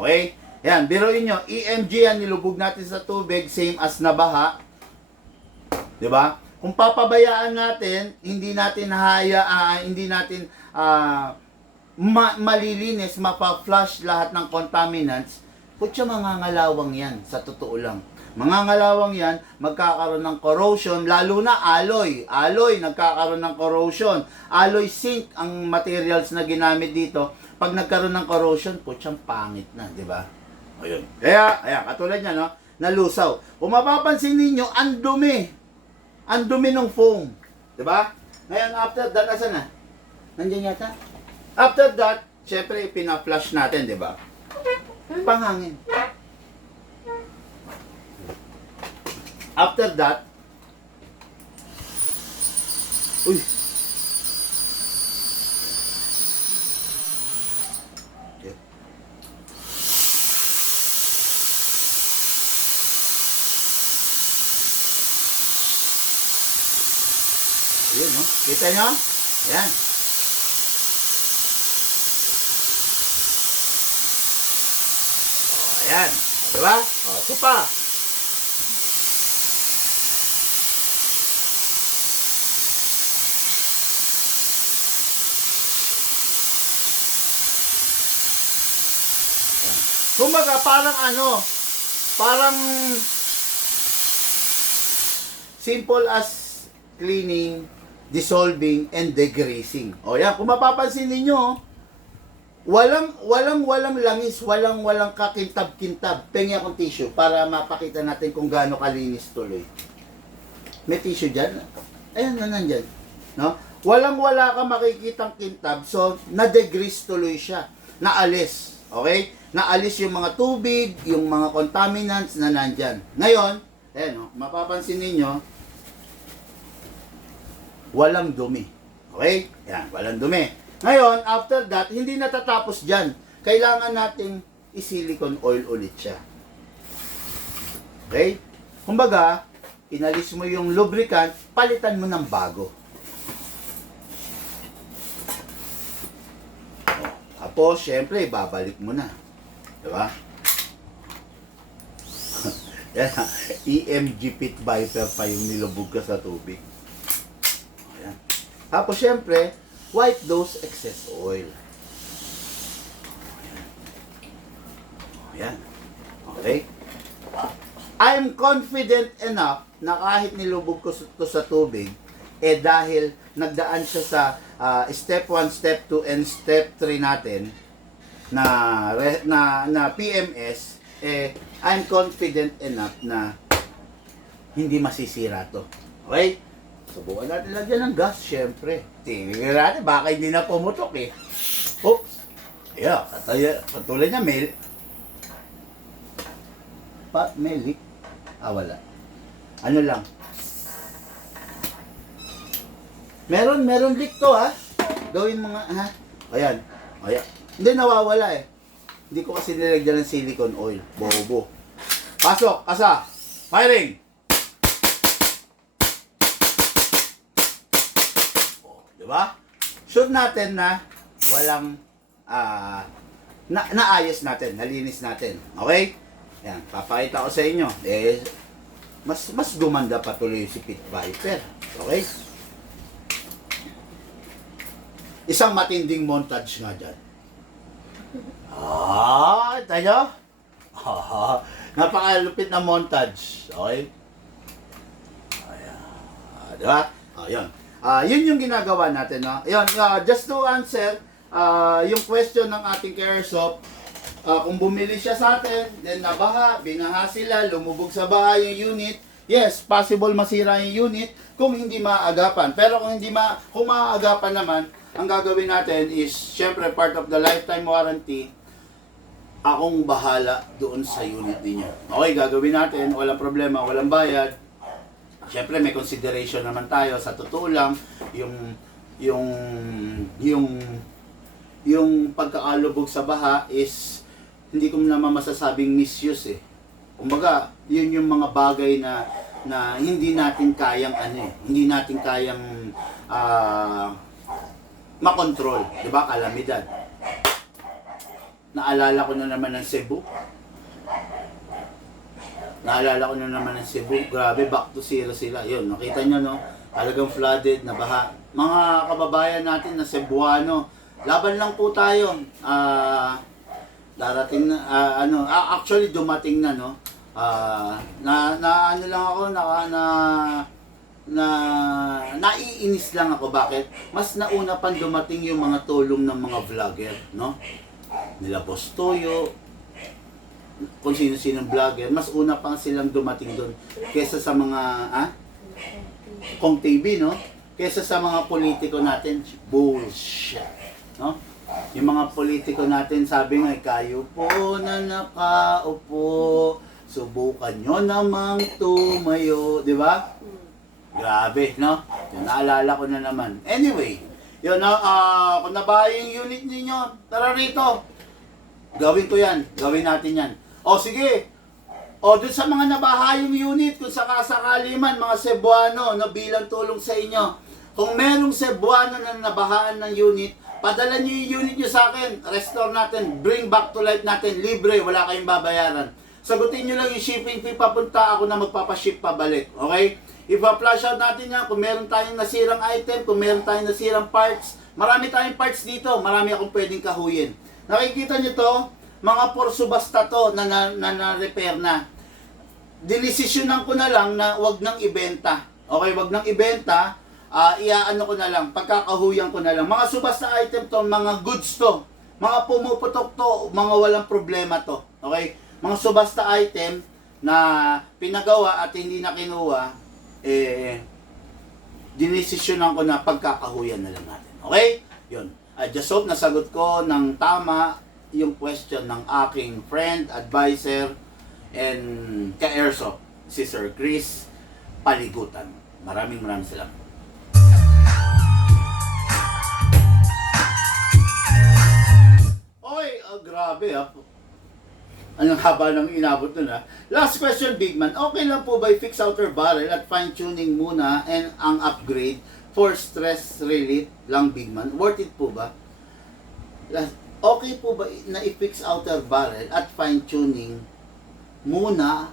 Okay? Yan, biruin nyo, EMG yan, nilubog natin sa tubig, same as nabaha. Diba? Kung papabayaan natin, hindi natin malilinis, mapa-flush lahat ng contaminants, kutya mangangalawang yan, sa totoo lang. Mangangalawang yan, magkakaroon ng corrosion, lalo na alloy. Alloy, nagkakaroon ng corrosion. Alloy zinc ang materials na ginamit dito. Pag nagkaroon ng corrosion, kutsang pangit na, di ba? Ayun. Kaya, ayan, katulad niya, no? Nalusaw. Kung mapapansin ninyo, ang dumi. Ang dumi ng foam. Di ba? Ngayon, after that, asan na? Nandiyan yata? After that, syempre, pina-flush natin, di ba? Panghangin. After that, uy, okay. Yun, no? Kita nyo? Yan. Ayan. Diba? O, ito pa. Kumbaga, parang ano, parang simple as cleaning, dissolving, and degreasing. O yan, kung mapapansin ninyo, walang langis, walang kakintab-kintab. Pengi akong tissue para mapakita natin kung gaano kalinis tuloy. May tissue dyan? Ayan na, nandyan. No? Wala ka makikitang kintab, so na-degrease tuloy siya. Naalis. Okay? Naalis yung mga tubig, yung mga contaminants na nandyan. Ngayon, ayan, no? Mapapansin ninyo, walang dumi. Okay? Yan, walang dumi. Ngayon, after that, hindi natatapos dyan. Kailangan nating i-silicone oil ulit siya. Okay? Kumbaga, inalis mo yung lubricant, palitan mo ng bago. Tapos, syempre, babalik mo na. Diba? Yan, EMG Pit Viper pa yung nilubog ka sa tubig. Ayan. Tapos, syempre, wipe those excess oil. Ayan. Okay? I'm confident enough na kahit nilubog ko to sa tubig, dahil nagdaan siya sa step 1, step 2, and step 3 natin na PMS, I'm confident enough na hindi masisira to. Okay? Subukan natin lagyan ng gas, syempre. Tingnan natin, baka hindi na pumutok eh. Oops! Ayan, katulad niya, may leak. Wala. Ano lang. Meron leak to, ha? Gawin mga, ha? Ayan. Hindi, nawawala eh. Hindi ko kasi nilagyan ng silicone oil. Bobo. Pasok, asa. Firing! Diba? Sure natin na walang naayos natin, nalinis natin. Okay? Yan, papakita ko sa inyo. Mas gumanda pa tuloy si Pit Viper. Okay? Isang matinding montage nga dyan. Tayo? Napakalupit na montage. Okay? Ayan. Diba? Yun. Yun yung ginagawa natin, no? Yun, just to answer, yung question ng ating Caresoft, kung bumili siya sa atin, then nabaha, binaha sila, lumubog sa baha yung unit, yes, possible masira yung unit kung hindi maaagapan. Pero kung maaagapan naman, ang gagawin natin is, syempre, part of the lifetime warranty, akong bahala doon sa unit ninyo. Okay, gagawin natin, walang problema, walang bayad. Syempre, may consideration naman tayo. Sa totoo lang, yung pagkaalubog sa baha is, hindi ko naman masasabing misuse eh. Kumbaga, yun yung mga bagay na hindi natin kayang hindi natin kayang makontrol, 'di ba? Kalamidad. Naalala ko na naman ng Cebu. Grabe, back to zero sila. Yun, nakita nyo, no? Talagang flooded, nabaha. Mga kababayan natin na Cebuano, laban lang po tayo. Darating na, actually dumating na, no? Naiinis lang ako. Bakit? Mas nauna pang dumating yung mga tulong ng mga vlogger, no? Nila Boss Toyo, kung sino-sinong vlogger, mas una pang silang dumating doon kesa sa mga, Kong TV, no? Kesa sa mga politiko natin, bullshit, no? Yung mga politiko natin, sabi nga, kayo po na nakaupo, subukan nyo namang tumayo, di ba? Grabe, no? Yun, naalala ko na naman. Anyway, yun, kung nabahay yung unit ninyo, tara rito. Gawin ko yan. Gawin natin yan. O, sige. O, dun sa mga nabahayong unit, kung sakasakali man, mga Cebuano, no, bilang tulong sa inyo, kung merong Cebuano na nabahaan ng unit, padala nyo yung unit nyo sa akin, restore natin, bring back to life natin, libre, wala kayong babayaran. Sagutin nyo lang yung shipping fee, papunta ako na magpapaship pabalik, okay? Ipa-flash out natin yan kung meron tayong nasirang item, kung meron tayong nasirang parts. Marami tayong parts dito, marami akong pwedeng kahuyin. Nakikita nyo to, mga porsubasta to na repair na. Dinesisyonan ko na lang na wag nang ibenta. Okay, wag nang ibenta. Iaano ko na lang, pagkakahuyan ko na lang. Mga subasta item to, mga goods to. Mga pumuputok to, mga walang problema to. Okay? Mga subasta item na pinagawa at hindi na kinuha, dinesisyonan ko na pagkakahuyan na lang natin. Okay? Yun. I just hope nasagot ko ng tama yung question ng aking friend, advisor, and ka-airsoft, si Sir Chris Paligutan. Maraming salamat. Oy, grabe ha. Anong haba nang inabot nun ha. Last question, Big Man. Okay lang po ba i-fix outer barrel at fine-tuning muna and ang upgrade for stress relief lang, Big Man? Worth it po ba? Okay po ba na i-fix outer barrel at fine-tuning muna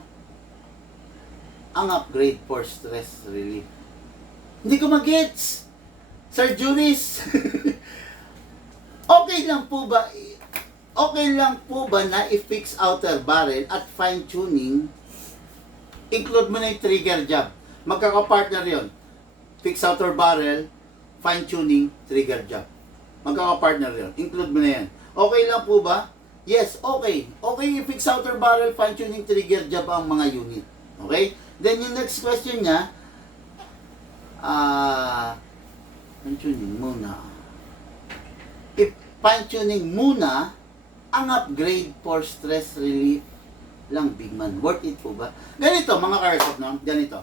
ang upgrade for stress relief? Hindi ko mag-gets, Sir Juris. Okay lang po ba na i-fix outer barrel at fine-tuning, include mo na yung trigger job. Magkaka-partner yon. Fix outer barrel, fine-tuning, trigger job. Magkaka-partner yon. Include mo na yan. Okay lang po ba? Yes, okay. Okay i-fix outer barrel, fine-tuning, trigger job ang mga unit. Okay? Then yung next question niya, fine-tuning muna. Fine-tuning muna ang upgrade for stress relief lang, Big Man. Worth it po ba? Ganito, mga Caresoft, no? Ganito.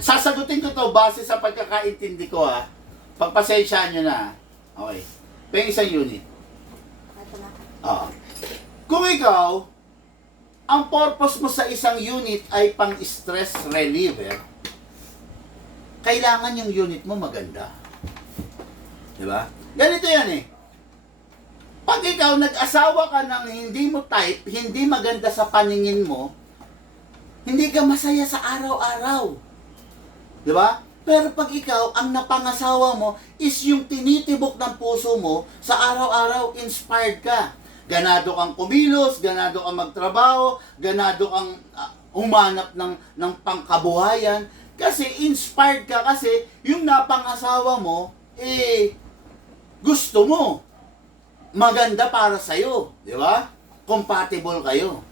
Sasagutin ko to base sa pagkakaintindi ko, ha? Pagpasensyaan nyo na, okay. Peng isang unit. Kung ikaw, ang purpose mo sa isang unit ay pang stress reliever, kailangan yung unit mo maganda. Diba? Ganito yan eh. Pag ikaw nag-asawa ka ng hindi mo type, hindi maganda sa paningin mo, hindi ka masaya sa araw-araw. Di ba? Pero pag ikaw, ang napangasawa mo is yung tinitibok ng puso mo, sa araw-araw, inspired ka. Ganado kang kumilos, ganado kang magtrabaho, ganado kang humanap ng pangkabuhayan. Kasi inspired ka kasi yung napangasawa mo, gusto mo. Maganda para sa'yo. Di ba? Compatible kayo.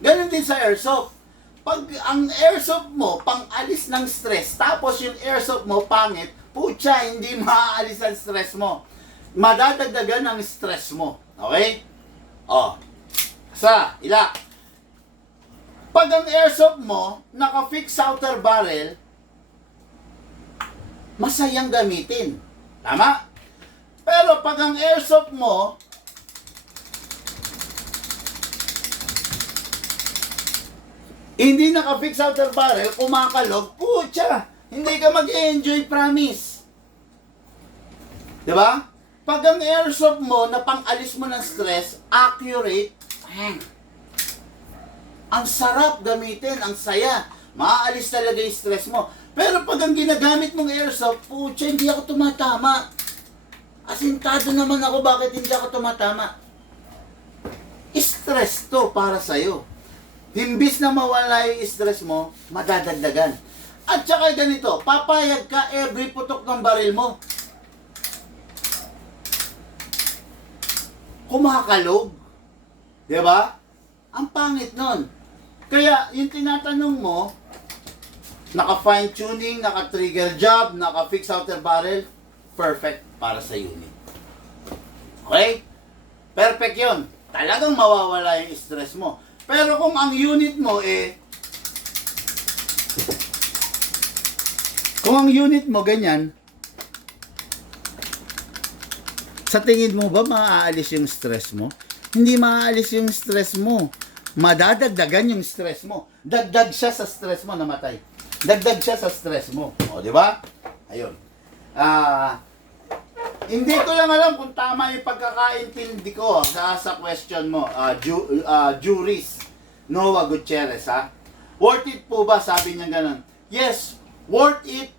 Ganon din sa airsoft. Pag ang airsoft mo, pang-alis ng stress, tapos yung airsoft mo, pangit, putya, hindi maaalis ang stress mo. Madadagdagan ang stress mo. Okay? Ila. Pag ang airsoft mo, naka-fix outer barrel, masayang gamitin. Tama? Pero pag ang airsoft mo, hindi naka-fix outer barrel, kumakalog, putya, hindi ka mag-enjoy, promise. Diba? Pag ang airsoft mo, na pang-alis mo ng stress, accurate, ang sarap gamitin, ang saya. Maaalis talaga yung stress mo. Pero pag ang ginagamit mong airsoft, putya, hindi ako tumatama. Asintado naman ako, bakit hindi ako tumatama? Stress to para sa'yo. Imbis na mawala yung stress mo, madadagdagan. At saka ganito, papayag ka every putok ng baril mo. Kumakalog. Diba? Ang pangit nun. Kaya, yung tinatanong mo, naka-fine tuning, naka-trigger job, naka-fix outer barrel, perfect para sa unit. Okay? Perfect yun. Talagang mawawala yung stress mo. Pero kung ang unit mo kung ang unit mo ganyan, sa tingin mo ba maaalis yung stress mo? Hindi maaalis yung stress mo. Madadagdagan yung stress mo. Dagdag siya sa stress mo, namatay. Dagdag siya sa stress mo. O, di ba? Ayun. Hindi ko lang alam kung tama yung pagkakaintindi ko sa question mo. Juris Noah Gutierrez, ha? Worth it po ba? Sabi niya ganun. Yes, worth it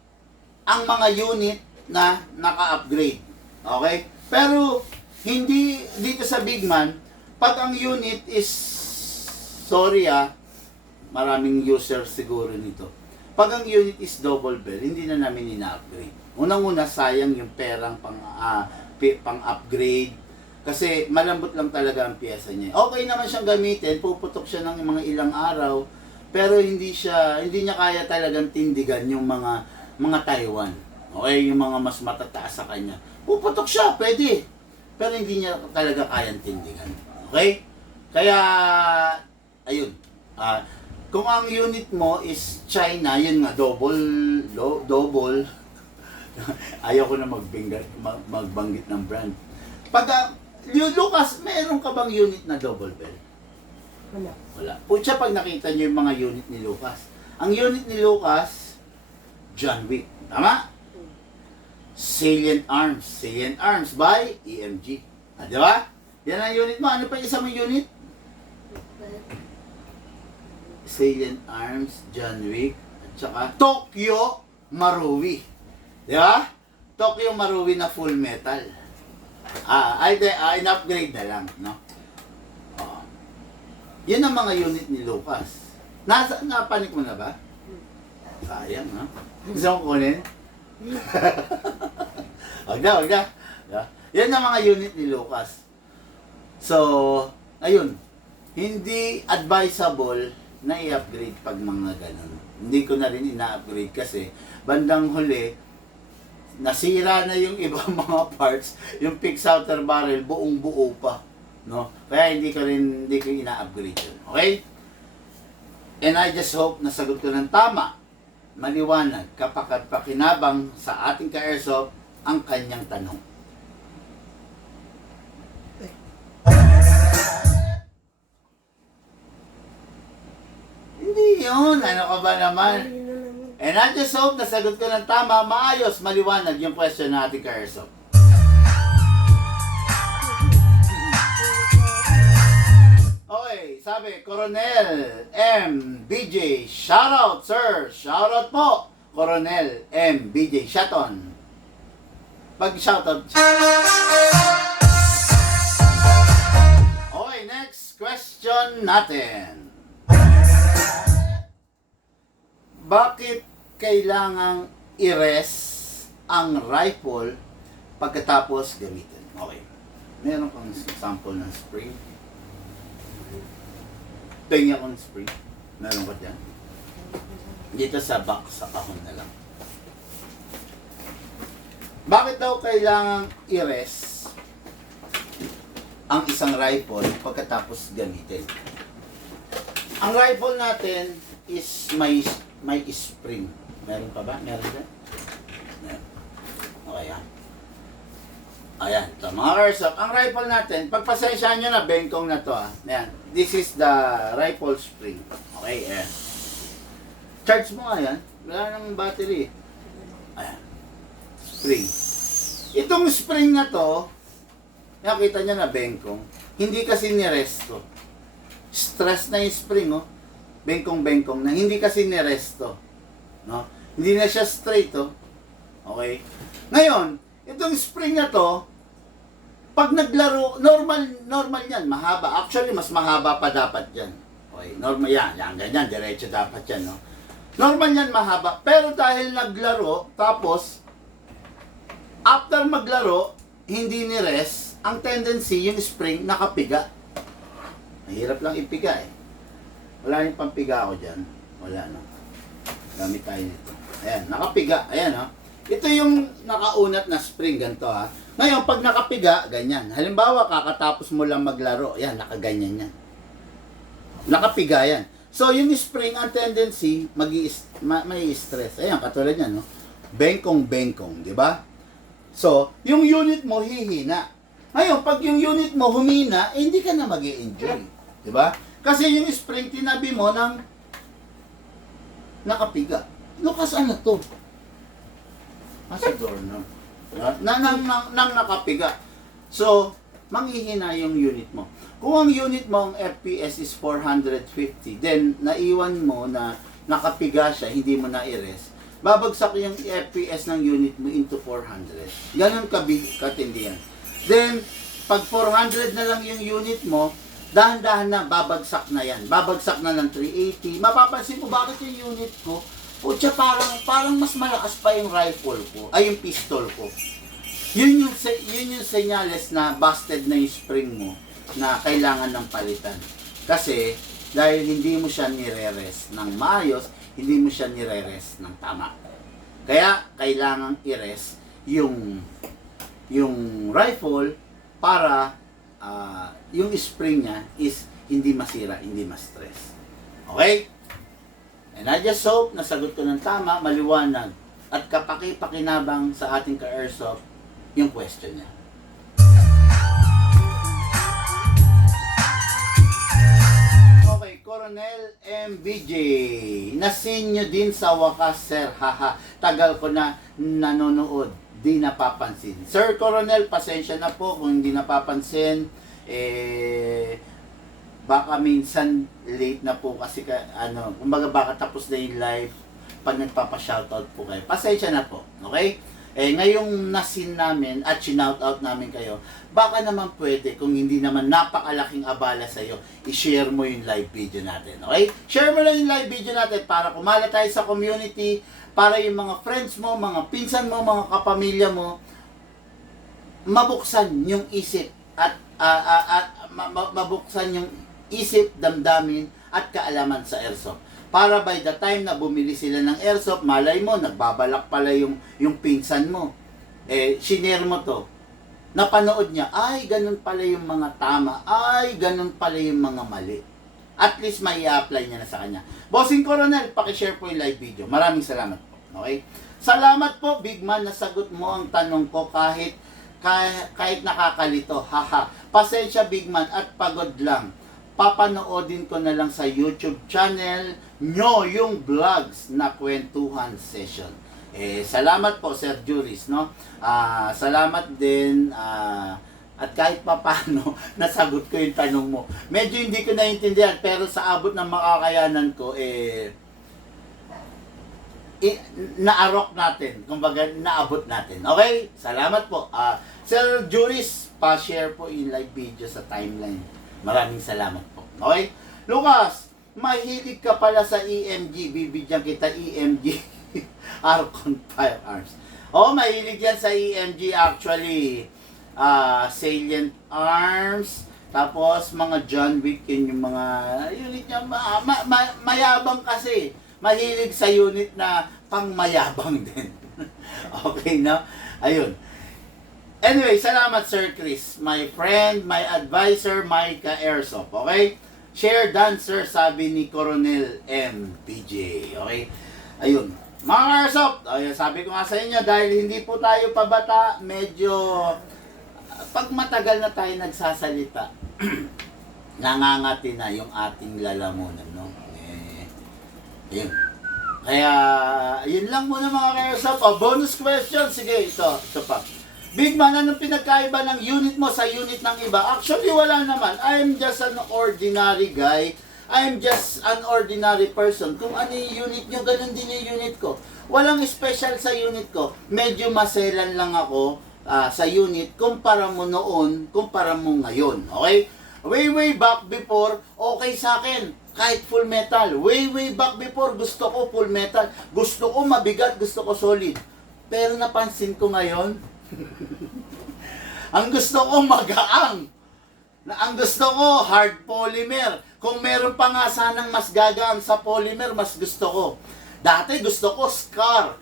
ang mga unit na naka-upgrade. Okay? Pero, hindi dito sa Big Man, pag ang unit is, sorry maraming users siguro nito. Pag ang unit is double bell, hindi na namin ina-upgrade. Unang-una, sayang yung perang pang-upgrade. Kasi malambot lang talaga ang pyesa niya. Okay naman siyang gamitin, puputok siya ng mga ilang araw, pero hindi niya kaya talagang tindigan yung mga Taiwan. Okay, yung mga mas matataas sa kanya. Puputok siya, pwede. Pero hindi niya talaga kayang tindigan. Okay? Kaya, ayun. Kung ang unit mo is China, yun nga, double. Ayaw ko na magbanggit ng brand. Pag, Lucas, meron ka bang unit na double bell? Wala. Pucha, pag nakita niyo yung mga unit ni Lucas. Ang unit ni Lucas, John Wick. Tama? Salient Arms by EMG. Di ba? Yan ang unit mo. Ano pa yung isa mong unit? Salient Arms, John Wick, at saka Tokyo Marui. Di ba? Tokyo Marui na full metal. In-upgrade na lang, no? Yan ang mga unit ni Lucas. Napanik mo na ba? Sayang, no? Gusto mo kunin? Wag na. Yan ang mga unit ni Lucas. So, ayun. Hindi advisable na i-upgrade pag mga ganun. Hindi ko na rin ina-upgrade kasi bandang huli, nasira na yung ibang mga parts, yung fix outer barrel, buong buo pa. No? Kaya hindi ko ina-upgrade yun. Okay? And I just hope na sagot ko ng tama, maliwanag, kapag pakinabang sa ating ka-airsoft ang kanyang tanong. Hindi yun. Ano ka ba naman? And I just hope na sagot ko ng tama, maayos, maliwanag yung question na ating ka-airsoft. Okay, sabi, Coronel M. BJ, shoutout sir, shoutout po, Coronel M. BJ, Shaton. Pag-shoutout. Okay, next question natin. Bakit kailangang i-rest ang rifle pagkatapos gamitin? Okay. Meron kang sample ng spring. Pengi ako ng spring. Meron ko dyan. Dito sa box, sa kahon na lang. Bakit daw kailangang i-rest ang isang rifle pagkatapos gamitin? Ang rifle natin is may spring. Meron pa ba? Meron dyan? Meron. Okay, yan. Ayan, ito. Mga airsoft, ang rifle natin, pagpasensyahan nyo na, bengkong na to ah. Ayan, this is the rifle spring. Okay, ayan. Charge mo nga yan. Wala nang battery. Ayan. Spring. Itong spring na to, nakita nyo na bengkong. Hindi kasi niresto. Stress na yung spring, oh. Bengkong-bengkong na. Hindi kasi niresto. No? Hindi na siya straight, oh. Okay? Ngayon, itong spring na to, pag naglaro, normal yan, mahaba. Actually, mas mahaba pa dapat yan. Okay, normal yan, ganyan, diretso dapat yan, no? Normal yan, mahaba. Pero dahil naglaro, tapos, after maglaro, hindi ni-rest, ang tendency, yung spring, nakapiga. Mahirap lang ipiga, eh. Wala yung pampiga ako dyan. Wala, no? Gamit tayo nito. Ayan, nakapiga. Ayan, no? Ito yung nakaunat na spring, ganito ha. Ngayon, pag nakapiga, ganyan. Halimbawa, kakatapos mo lang maglaro, yan, nakaganyan yan. Nakapiga yan. So, yung spring, ang tendency, may stress. Ayan, katulad yan, no? Bengkong-bengkong, di ba? So, yung unit mo, hihina. Ngayon, pag yung unit mo humina, eh, hindi ka na mag-i-enjoy. Di ba? Kasi yung spring, tinabi mo ng nakapiga. Lukas, ano to? Sa doorknob. Nang nakapiga. So, manghihina yung unit mo. Kung ang unit mo, ang FPS is 450, then naiwan mo na nakapiga siya, hindi mo na i-rest, babagsak yung FPS ng unit mo into 400. Ganun katindi yan. Then, pag 400 na lang yung unit mo, dahan-dahan na, babagsak na yan. Babagsak na ng 380. Mapapansin mo, bakit yung unit ko, putya, parang mas malakas pa yung rifle ko, ay yung pistol ko. Yun yung senyales na busted na yung spring mo, na kailangan ng palitan. Kasi, dahil hindi mo siya nire-rest ng maayos, hindi mo siya nire-rest ng tama. Kaya, kailangan i-rest yung rifle para yung spring niya is hindi masira, hindi ma-stress. Okay? And I just hope nasagot ko ng tama, maliwanag, at kapaki-pakinabang sa ating ka-airsoft yung question niya. Okay, Coronel MBJ, nasin nyo din sa wakas, sir, haha. Tagal ko na nanonood, di napapansin. Sir Coronel, pasensya na po kung hindi napapansin. Baka minsan late na po kasi kumbaga baka tapos na yung live pag nagpapa-shoutout po kayo. Pasensya na po, okay? Ngayong nasin namin at shoutout namin kayo, baka naman pwede, kung hindi naman napakalaking abala sa iyo, i-share mo yung live video natin, okay? Share mo lang yung live video natin para kumala tayo sa community, para yung mga friends mo, mga pinsan mo, mga kapamilya mo, mabuksan yung isip at mabuksan yung isip, damdamin, at kaalaman sa airsoft. Para by the time na bumili sila ng airsoft, malay mo, nagbabalak pala yung pinsan mo. Shinare mo to. Napanood niya, ay, ganun pala yung mga tama. Ay, ganun pala yung mga mali. At least may i-apply niya na sa kanya. Bossing Coronel, pakishare po yung live video. Maraming salamat po. Okay? Salamat po, Big Man, nasagot mo ang tanong ko kahit nakakalito. Haha. Pasensya, Big Man, at pagod lang. Papanoodin ko na lang sa YouTube channel nyo yung vlogs na kwentuhan session. Salamat po, Sir Juris, no? Salamat din at kahit papano nasagot ko yung tanong mo. Medyo hindi ko naiintindihan pero sa abot ng makakayanan ko naarok natin. Kumbaga, naabot natin. Okay? Salamat po. Sir Juris, pa-share po yung live video sa timeline. Maraming salamat po. Okay? Lucas, mahilig ka pala sa EMG. Bibigyan kita EMG. Archon Firearms. Mahilig yan sa EMG actually. Salient Arms. Tapos, mga John Wick, yun yung mga unit niya. Mayabang kasi. Mahilig sa unit na pangmayabang din. Okay, no? Ayun. Anyway, salamat Sir Chris. My friend, my advisor, Micah Airsoft. Okay? Share dancer, sabi ni Coronel MPJ. Okay? Ayun. Mga Airsoft, ayun, sabi ko nga sa inyo, dahil hindi po tayo pabata, medyo pag matagal na tayo nagsasalita, nangangati na yung ating lalamunan, no? Yun. Kaya, yun lang muna mga Airsoft. Bonus question. Sige, ito pa. Big man, anong pinagkaiba ng unit mo sa unit ng iba? Actually, wala naman. I am just an ordinary guy. I am just an ordinary person. Kung ano yung unit nyo, ganun din yung unit ko. Walang special sa unit ko. Medyo maselan lang ako sa unit kumpara mo noon, kumpara mo ngayon. Okay? Way back before, okay sa akin. Kahit full metal. Way back before, gusto ko full metal. Gusto ko mabigat, gusto ko solid. Pero napansin ko ngayon, ang gusto ko magaang. Ang gusto ko hard polymer. Kung meron pa nga sanang mas gagaan sa polymer, mas gusto ko. Dati gusto ko Scar.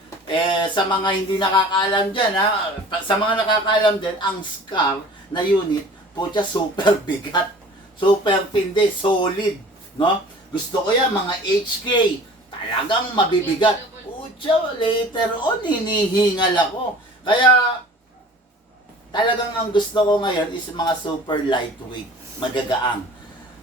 Sa mga hindi nakakaalam dyan, sa mga nakakaalam din, ang Scar na unit, putya, super bigat. Super tindi, solid. No? Gusto ko yan, mga HK. Talagang mabibigat. Putya, later on, hinihingal ako. Kaya, talagang ang gusto ko ngayon is mga super lightweight, magagaang.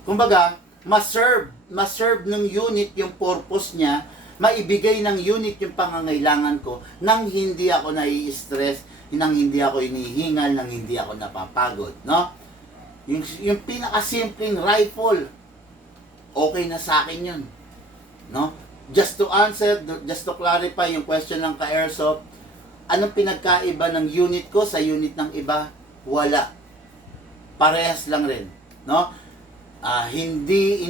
Kumbaga, ma-serve ng unit yung purpose niya, maibigay ng unit yung pangangailangan ko nang hindi ako nai-stress, nang hindi ako hinihingal, nang hindi ako napapagod, no? Yung pinakasimpleng rifle, okay na sa akin yun, no? Just to answer, just to clarify yung question ng ka-airsoft, anong pinagkaiba ng unit ko sa unit ng iba? Wala. Parehas lang rin, no? Hindi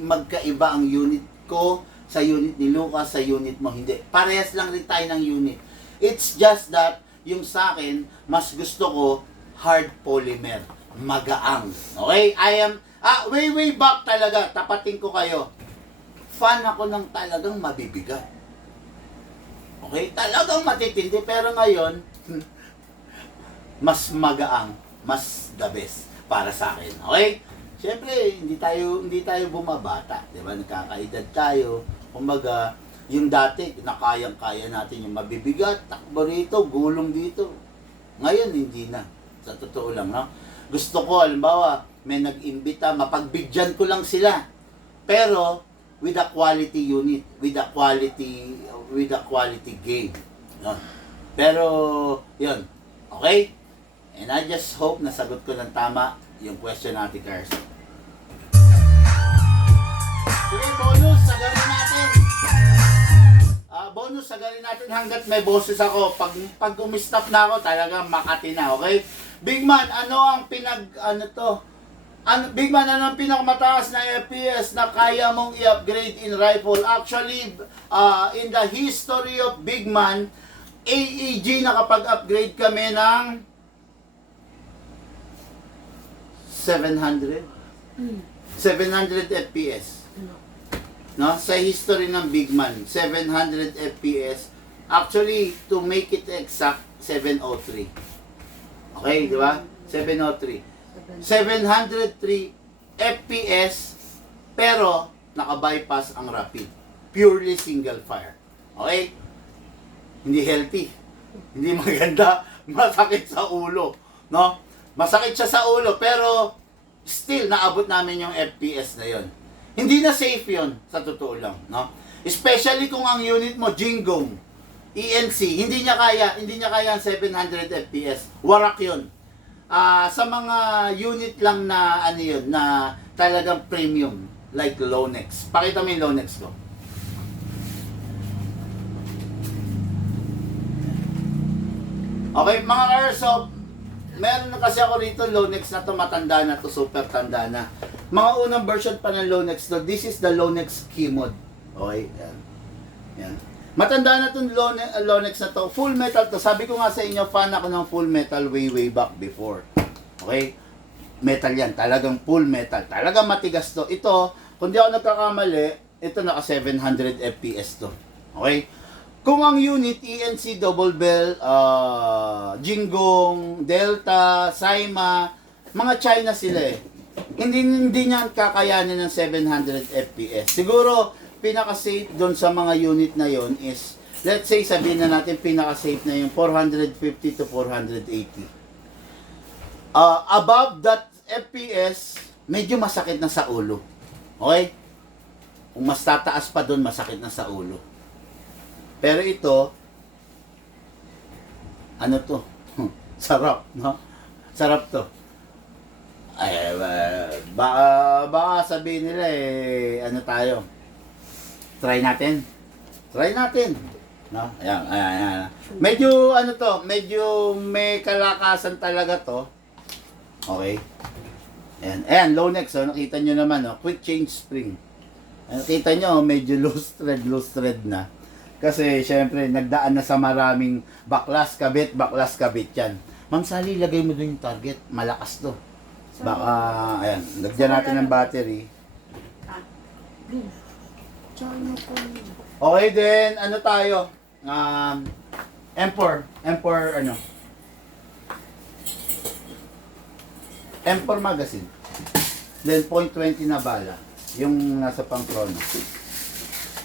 magkaiba ang unit ko sa unit ni Lucas, sa unit mo, hindi. Parehas lang rin tayo ng unit. It's just that, yung sa akin, mas gusto ko hard polymer, magaang. Okay? I am, way back talaga, tapatin ko kayo. Fan ako ng talagang mabibigat. Okay? Talagang matitindi, pero ngayon, mas magaang, mas the best para sa akin. Okay? Siyempre, hindi tayo bumabata, 'di ba? Nagkakaedad tayo. Kumbaga, yung dati nakayang-kaya natin yung mabibigat, takbo rito, gulong dito. Ngayon hindi na. Sa totoo lang, no? Gusto ko halimbawa, may nag-imbita, mapagbigyan ko lang sila. Pero with a quality unit, with a quality game, no? Pero 'yun. Okay? And I just hope nasagot ko ng tama yung question natin, Cars. Sige, bonus, sagarin natin. Bonus, sagarin natin hanggat may boses ako. Pag umistop na ako, talagang Makati na, okay? Big Man, ano ang Big Man, ano ang pinakamataas na FPS na kaya mong i-upgrade in rifle? Actually, in the history of Big Man, AEG nakapag-upgrade kami ng 700 FPS. No? Sa history ng Big Man, 700 FPS. Actually, to make it exact, 703. Okay, di ba? 703. 703 FPS, pero naka-bypass ang rapid. Purely single fire. Okay? Hindi healthy. Hindi maganda. Masakit sa ulo. No? Masakit siya sa ulo, pero still, naabot namin yung FPS na yon. Hindi na safe yon sa totoo lang. No? Especially kung ang unit mo, Jingong. ENC, hindi niya kaya ang 700 FPS. Warak 'yun. Sa mga unit lang na ano 'yun, na talagang premium like Lonex. Pakita mo 'yung Lonex ko. Okay, mga airsoft, meron na kasi ako rito Lonex na to, matanda na to, super tanda na. Mga unang version pa ng Lonex to, this is the Lonex key mode. Okay, yan. Yan. Matanda na itong Lonex na to. Full metal to. Sabi ko nga sa inyo, fan ako ng full metal way back before. Okay? Metal yan. Talagang full metal. Talagang matigas to. Ito, kung di ako nagkakamali, ito naka 700 FPS to. Okay? Kung ang unit, ENC, Double Bell, Jinggong, Delta, Saima, mga China sila eh. Hindi niya kakayanin ng 700 FPS. Siguro, pinaka-safe doon sa mga unit na yon is, let's say, sabihin na natin, pinaka-safe na yung 450 to 480. Above that FPS, medyo masakit na sa ulo. Okay? Kung mas tataas pa doon, masakit na sa ulo. Pero ito, ano to? Sarap, no? Sarap to. Ay, baka sabihin nila ano tayo? Try natin. No? Ayan. Medyo, medyo may kalakasan talaga to. Okay. Ayan, Lonex, nakita nyo naman, quick change spring. Nakita nyo, medyo loose thread na. Kasi, syempre, nagdaan na sa maraming baklas kabit yan. Ma'am Sally, lagay mo dun yung target. Malakas to. Baka, ayan, lagyan natin ng battery. Okay din, ano tayo? M4 magazine. Then, .20 na bala. Yung nasa pang chrono.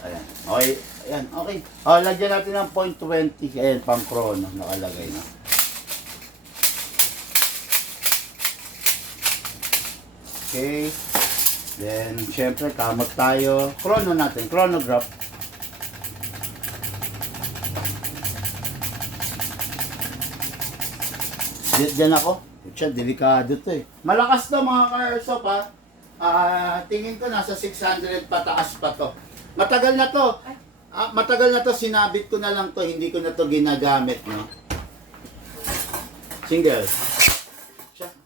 Ayan, okay. Ayan, okay. Lagyan natin ng .20. Ayan, pang chrono. Nakalagay na. Okay. Then, syempre, kamot tayo. Chrono natin, chronograph. Diyan ako. Pucha, delikado to eh. Malakas to mga ka-airsoft ha. Tingin ko nasa 600 pataas pa to. Matagal na to. Matagal na to, sinabit ko na lang to. Hindi ko na to ginagamit, no? Single.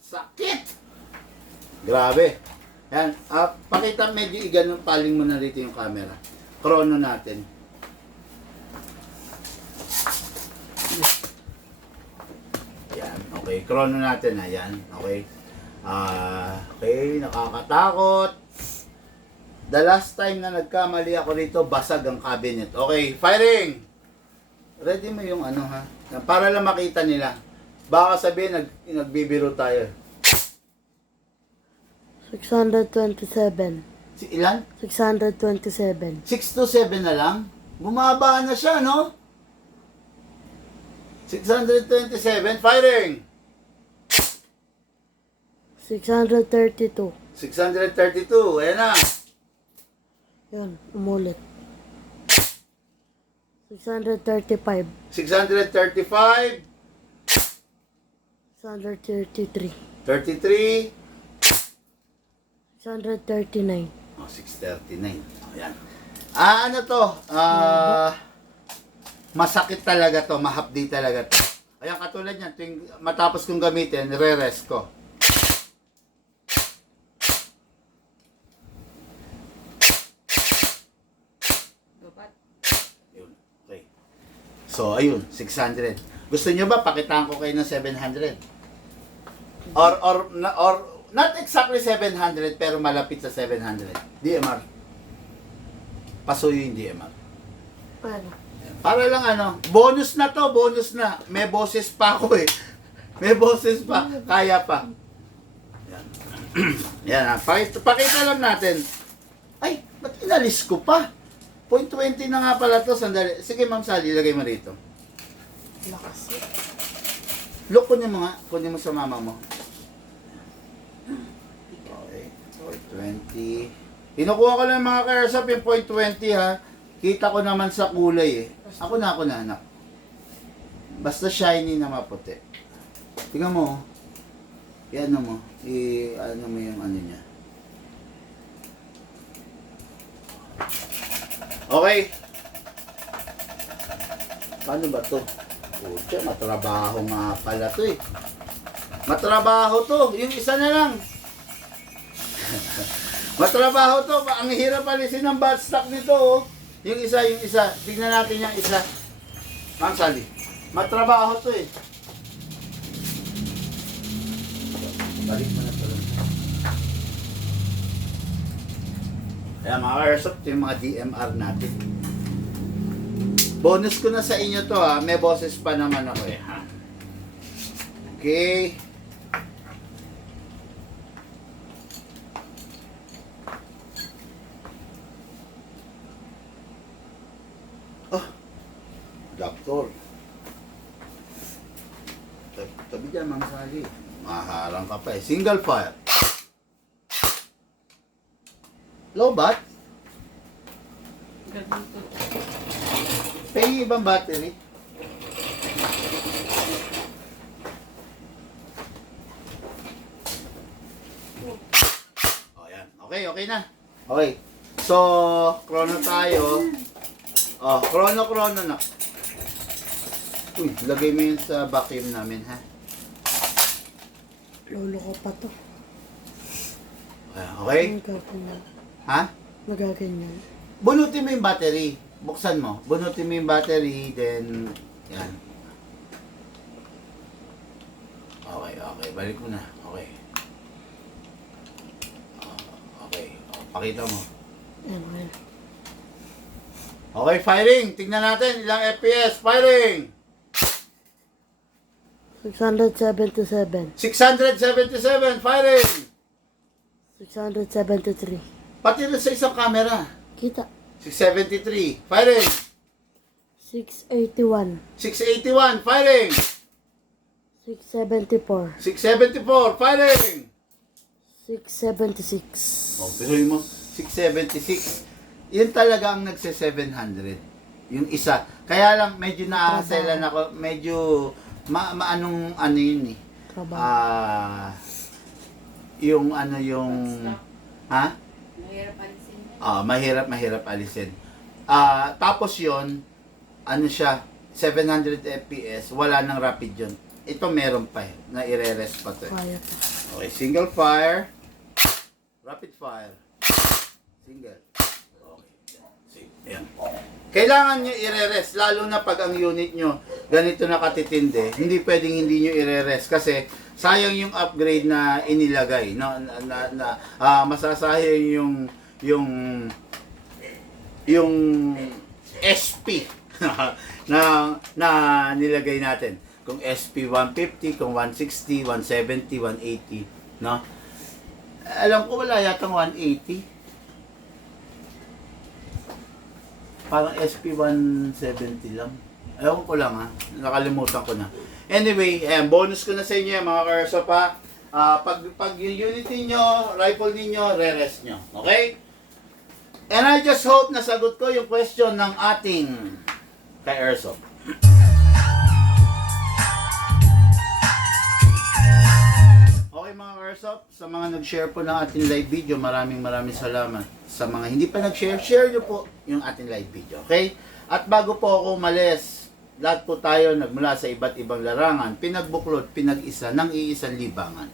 Sakit! Grabe. Yan. Pakita medyo iganon, paling mo na rito yung camera. Chrono natin. Yan. Okay. Chrono natin. Ayan. Okay. Okay. Nakakatakot. The last time na nagkamali ako rito, basag ang cabinet. Okay. Firing! Ready mo yung ano ha? Para lang makita nila. Baka sabihin, nagbibiro tayo. 627. Ilan? 627. 6 to 7 na lang? Bumaba na siya, no? 627, firing! 632. 632, ayan na. Yun, umulit. 635. 635, 633. 33, 639. 639. Ayan. Ano to? Masakit talaga to, mahapdi talaga to. Ayan, katulad yan, matapos kong gamitin, re-rest ko. Yun. Okay. So, ayun, 600. Gusto nyo ba pakitaan ko kayo ng 700? Or not exactly 700, pero malapit sa 700. DMR. Pasuyo yung DMR. Paano? Para lang bonus na to, bonus na. May boses pa ako eh. May boses pa, kaya pa. Yan. Yan pakita lang natin. Ay, ba't inalis ko pa? .20 na nga pala to, sandali. Sige Ma'am Sally, ilagay mo rito. Lakas. Look, kunin mo nga. Kunin mo sa mama mo. Okay, .20. Kinukuha ko lang mga ka-airsoft yung .20 ha. Kita ko naman sa kulay eh. Ako na anak. Basta shiny na maputi. Tingnan mo. I-ano mo. I-ano mo yung ano niya. Okay. Paano ba to? Pucha, matrabaho nga pala to eh. Matrabaho to. Yung isa na lang. Matrabaho to. Ang hirap alisin ng bad stock nito oh. Yung isa. Tignan natin yung isa. Ma'am Sally. Matrabaho to eh. Balik mo na to. Kaya mga airsoft, yung mga DMR natin. Bonus ko na sa inyo to ha. May boses pa naman ako eh ha. Okay. Oh. Doktor. Tabi dyan, Ma'am Sally. Maharang ka pa eh. Single fire. Low bat? Pay ibang battery. Oh, yan. Okay na. Okay. So, chrono tayo. Oh, chrono na. Uy, lagay mo yun sa vacuum namin, ha? Lolo ko pa to. Okay? Magaganyan. Ha? Magaganyan. Bunutin mo yung battery. Buksan mo. Bunutin mo yung battery, then, yan. Okay. Balik mo na. Okay. Okay. Pakita mo. Ayan. Okay, firing. Tingnan natin ilang FPS. Firing! 677. 677. Firing! 673. Pati na sa isang camera. Kita. 673. Firing! 681. 681. Firing! 674. 674. Firing! 676. Oh, pero mo, 676. Yun talaga ang nagse-700. Yung isa. Kaya lang, medyo naaselan ako. Medyo, maanong ano yun eh. Trabaho. Yung ano yung... Ha? Mahirap alisin. Mahirap alisin. Tapos yun, ano siya, 700 FPS, wala nang rapid yun. Ito meron pa eh, na ire-rest pa to eh. Kaya pa. Okay, single fire, rapid fire, single. Okay, sige, ayan. Kailangan nyo ire-rest, lalo na pag ang unit nyo ganito nakatitindi, hindi pwedeng hindi nyo ire-rest kasi sayang yung upgrade na inilagay, masasayang yung SP na nilagay natin. Kung SP 150, kung 160, 170, 180, no? Alam ko wala yatang 180. Parang SP 170 lang. Ewan ko lang ha. Nakalimutan ko na. Anyway, bonus ko na sa inyo mga karso pa. Pag yung unit niyo, rifle niyo, re-rest nyo. Okay? And I just hope nasagot ko yung question ng ating ka-airsoft. Okay mga ka-airsoft, sa mga nag-share po ng ating live video, maraming salamat. Sa mga hindi pa nag-share, share nyo po yung ating live video. Okay? At bago po ako umalis, lahat po tayo nagmula sa iba't ibang larangan, pinagbuklod, pinag-isa ng iisang libangan.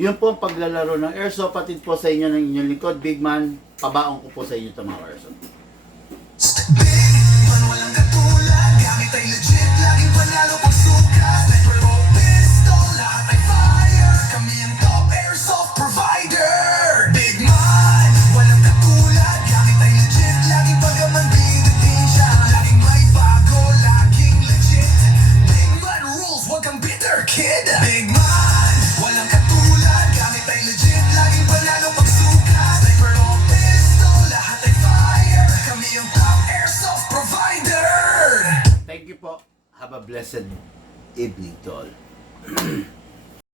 Yun po ang paglalaro ng airsoft, patid po sa inyo ng inyong lingkod, Big Man, pabaon ko po sa inyo ito mga airsoft. Big man, walang katulad, gamit ay legit, laging panalo pag sukat. Sniper o pistol, lahat ay fire, kami ang top airsoft provider. Big man, walang katulad, gamit ay legit, laging pagaman binutin siya. Laging may bago, laging legit. Big man rules, wag kang bitter kid. Big man, walang katulad, gamit ay legit, laging panalo pag sukat. Sniper o pistol, lahat ay fire, kami ang top airsoft provider. Thank you po. Have a blessed evening to all.